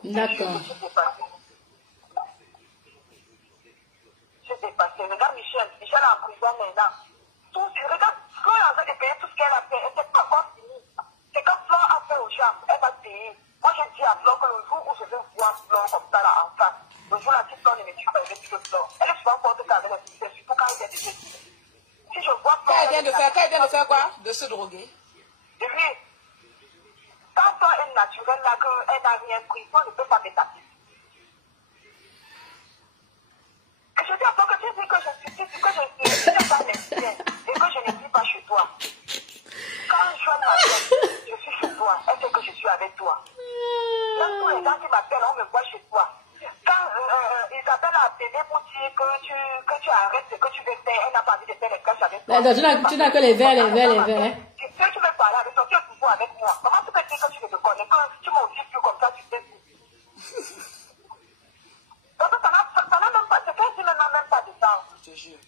D'accord. Je sais pas. Regarde Michel est en prison maintenant. Regarde, Flo est en train de payer tout ce qu'elle a fait. Elle n'est pas encore finie. C'est quand Flo a fait aux gens, elle va payer. Moi, je dis à Flo que le jour où je vais voir Flo comme ça là en face, le jour là, si Flo ne me tue pas, je vais tuer Flo. Elle est souvent forte qu'avec la succès, surtout quand elle vient de se tuer. Si je vois Flo. Quand elle vient de faire quoi? De se droguer. De lui. Quand Flo est naturelle là, qu'elle n'a rien pris, Flo ne peut pas m'établir. Je dis à toi que tu dis que je suis pas lesbienne et que je ne suis pas chez toi. Quand je m'appelle, je suis chez toi. Elle sait que je suis avec toi. Là, tous les gens qui m'appellent, on me voit chez toi. Quand Isabelle a appelé pour dire que tu arrêtes ce que tu veux faire, elle n'a pas envie de faire les caches avec toi. Tu n'as que les verres. Tu veux parler avec toi, tu es toujours avec moi. Comment tu peux dire que tu ne me connais, que tu m'as aussi plus comme ça, tu sais tout. Ça n'a même pas, c'est qu'elle dit maintenant même pas de sens. Je te jure.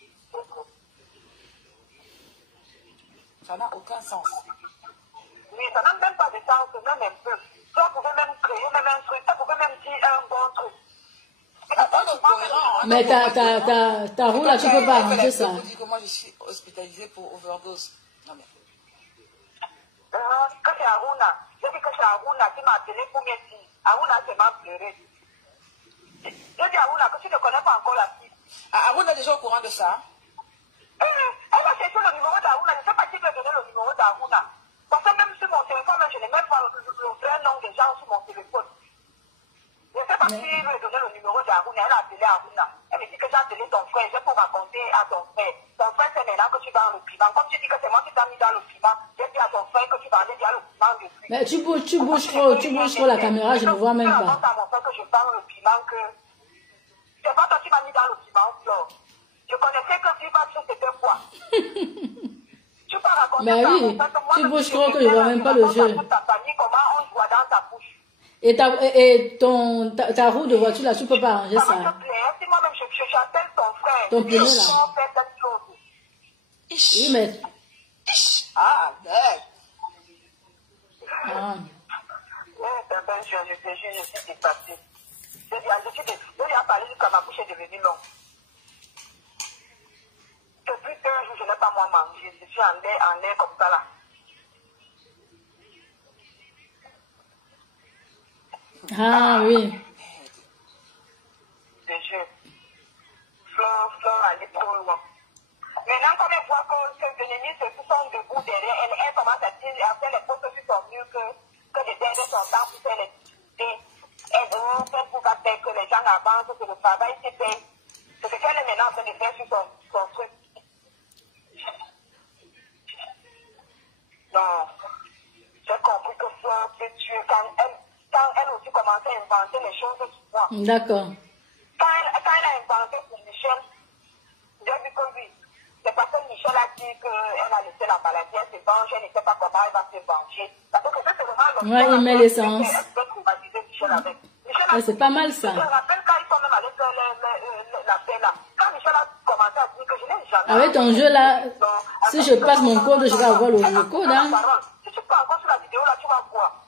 Ça n'a aucun sens. Oui, ça n'a même pas de sens, même un peu. Ça pouvait même créer même un truc, ça pouvait même dire un bon truc. Mais ta roue là, tu peux pas arranger ça. Je dis que moi je suis hospitalisée pour overdose. Non mais. Que c'est Aruna. J'ai dit que c'est Aruna qui m'a appelé pour me dire. Aruna c'est m'a pleuré. Je dis à Aruna que tu ne connais pas encore la fille. Aruna est déjà au courant de ça. Elle va chercher le numéro d'Aruna. Je ne sais pas qui peut donner le numéro d'Aruna. Parce que même sur mon téléphone, je n'ai même pas le vrai nom des gens sur mon téléphone. Je ne sais pas qui veut donner le numéro d'Aruna. Elle a appelé Aruna. Elle me dit que j'ai appelé ton frère. C'est pour raconter à ton frère. Ton frère, c'est maintenant que tu vas dans le piment. Comme tu dis que c'est moi qui t'ai mis dans le piment, j'ai dit à ton frère que tu parlais déjà le piment depuis. Mais tu bouges trop la caméra, je ne vois même pas. C'est à mon frère que je parle le piment que... C'est pas toi qui m'as mis dans le piment, Flore. Je connaissais que tu vas sur c'était quoi. Tu peux raconter Mais ça. oui, tu bouges trop que je ne vois même pas le jeu. Ta famille, comment on joue dans ta bouche. Et ta roue de voiture là, tu peux pas arranger ça. Si moi-même j'appelle ton frère. Ton pneu là. Oui, mais... Ah, merde. Ah. Je suis dépassée. Je lui ai parlé jusqu'à ma bouche est devenue longue. Depuis 2 jours, je n'ai pas moins mangé. Je suis en l'air comme ça là. Ah oui. Je jure. Flore allait trop loin. Maintenant, comme elle voit que ses ennemis sont debout derrière elle, elle commence à dire, après les postes sur son mur que les derniers sont temps pour faire les difficultés. Elle veut faire pour faire que les gens avancent, que le travail se paye. C'est ce qu'elle est maintenant en train de faire sur son truc. Non. J'ai compris que Flore peut tuer quand elle aussi commençait à inventer les choses sur moi. D'accord. Quand elle a inventé pour Michel, j'ai vu que oui, c'est parce que Michel a dit qu'elle a laissé la maladie, elle se venge, elle ne sait pas comment elle va se venger. Parce que c'est vraiment le Ouais, il met l'essence. Elle peut traumatiser Michel avec. Ouais, c'est pas mal ça. Je me rappelle quand ils sont même allés faire la paix là. Quand Michel a commencé à dire que je n'ai jamais... Avec ton jeu là, si je passe mon code, je vais avoir le code. Hein. Si tu peux encore sur la vidéo là, tu vas voir.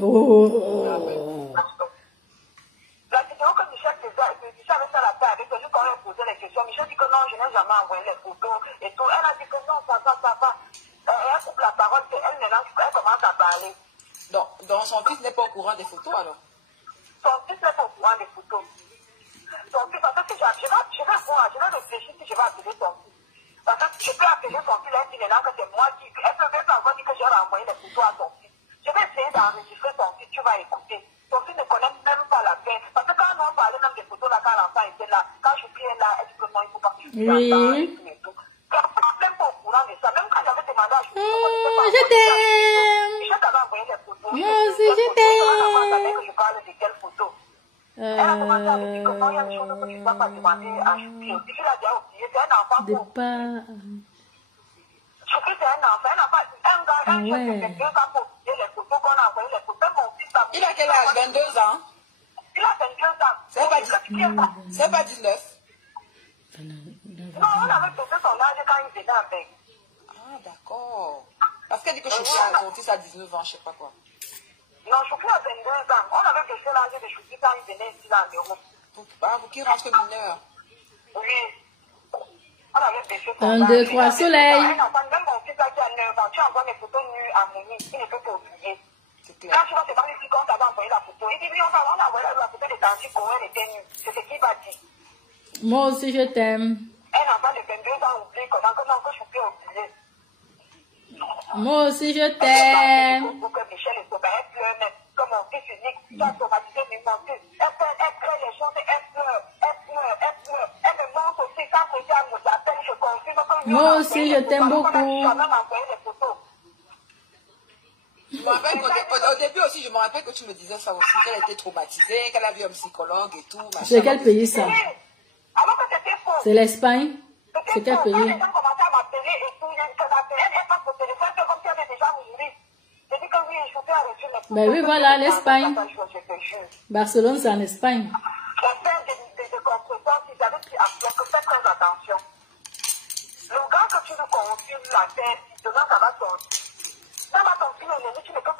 Oh. La vidéo que Michel avait fait la paix avec lui quand elle posait les questions, Michel dit que non, je n'ai jamais envoyé les photos et tout. Elle a dit que non, ça va. Elle coupe la parole, elle maintenant, elle commence à parler. Donc son fils n'est pas au courant des photos alors? Son fils n'est pas au courant des photos. Son fils, parce que je vais réfléchir si je vais appeler son fils. Parce que je peux appeler son fils, elle dit maintenant que c'est moi qui... Elle peut même encore dire que j'ai renvoyé les photos à son fils. Je vais essayer d'enregistrer son fils, tu vas écouter. Son fils ne connaît même pas la peine. Parce que quand on parlait même des photos là, quand l'enfant était là, quand je priais là, elle dit que non, il ne faut pas que je prie et tout. Quand on n'est même pas au courant de ça, même quand j'avais demandé à Julie, je t'aime. Je t'avais envoyé les photos. Moi aussi, je t'aime. Que je parle de quelles photos. Elle a commencé à me dire que non, il y a des choses que je ne dois pas demander à Julie. Il a déjà oublié, c'est un enfant De pauvre. pas... Chouki, c'est un enfant, un un jeune de 22 ans pour oublier les photos qu'on a envoyées, les photos. Mon fils a... Il a quel âge? 22 ans? Il a 22 ans. C'est pas 19. Non, on avait posé son âge quand il venait avec. Ah, d'accord. Parce qu'elle dit que son fils a 19 ans, je sais pas quoi. Non, Choupi a 22 ans. On avait baissé l'âge de Choupi quand il venait ici là en Europe. Vous qui rentre mineur. Oui. On avait baissé son 1, âge. 2, 3, soleil. Même mon fils là qui a 9 ans, tu envoies mes photos nues à Moni, il ne peut pas oublier. C'est clair. Quand tu vas te parler ici, quand tu avais envoyé la photo, il dit oui, on a envoyé la photo de Tanti Cohen, elle était nue. C'est ce qu'il va dire. Moi aussi, je t'aime. Un enfant de 22 ans oublie comment que Choupi a oublié. Moi aussi, je t'aime. Pour que Michel et Soba, elle pleure même. Comme mon fils unique, tu as traumatisé mes menteuse. Elle pleure les choses, elle pleure. Elle me montre aussi quand Christian nous appelle, je confirme que nous, Moi aussi, je t'aime beaucoup. jamais envoyé les photos. Je me rappelle au début aussi, je me rappelle que tu me disais ça aussi, qu'elle était traumatisée, qu'elle a vu un psychologue et tout. Machin. C'est quel pays ça? Oui. Alors que c'était faux. C'est l'Espagne? C'est quel Quand pays? les gens commençaient à m'appeler et tout, elle passe au téléphone, c'est comme si elle avait déjà mouru. J'ai dit que oui, je peux arrêter les photos. Ben oui, voilà, l'Espagne. Je te jure. Barcelone, c'est en Espagne. La fin de constructeurs, si j'avais dit à toi que fais très attention. Le gars que tu nous confies la terre, demain ça va sortir. Ça va sortir, tu ne peux pas.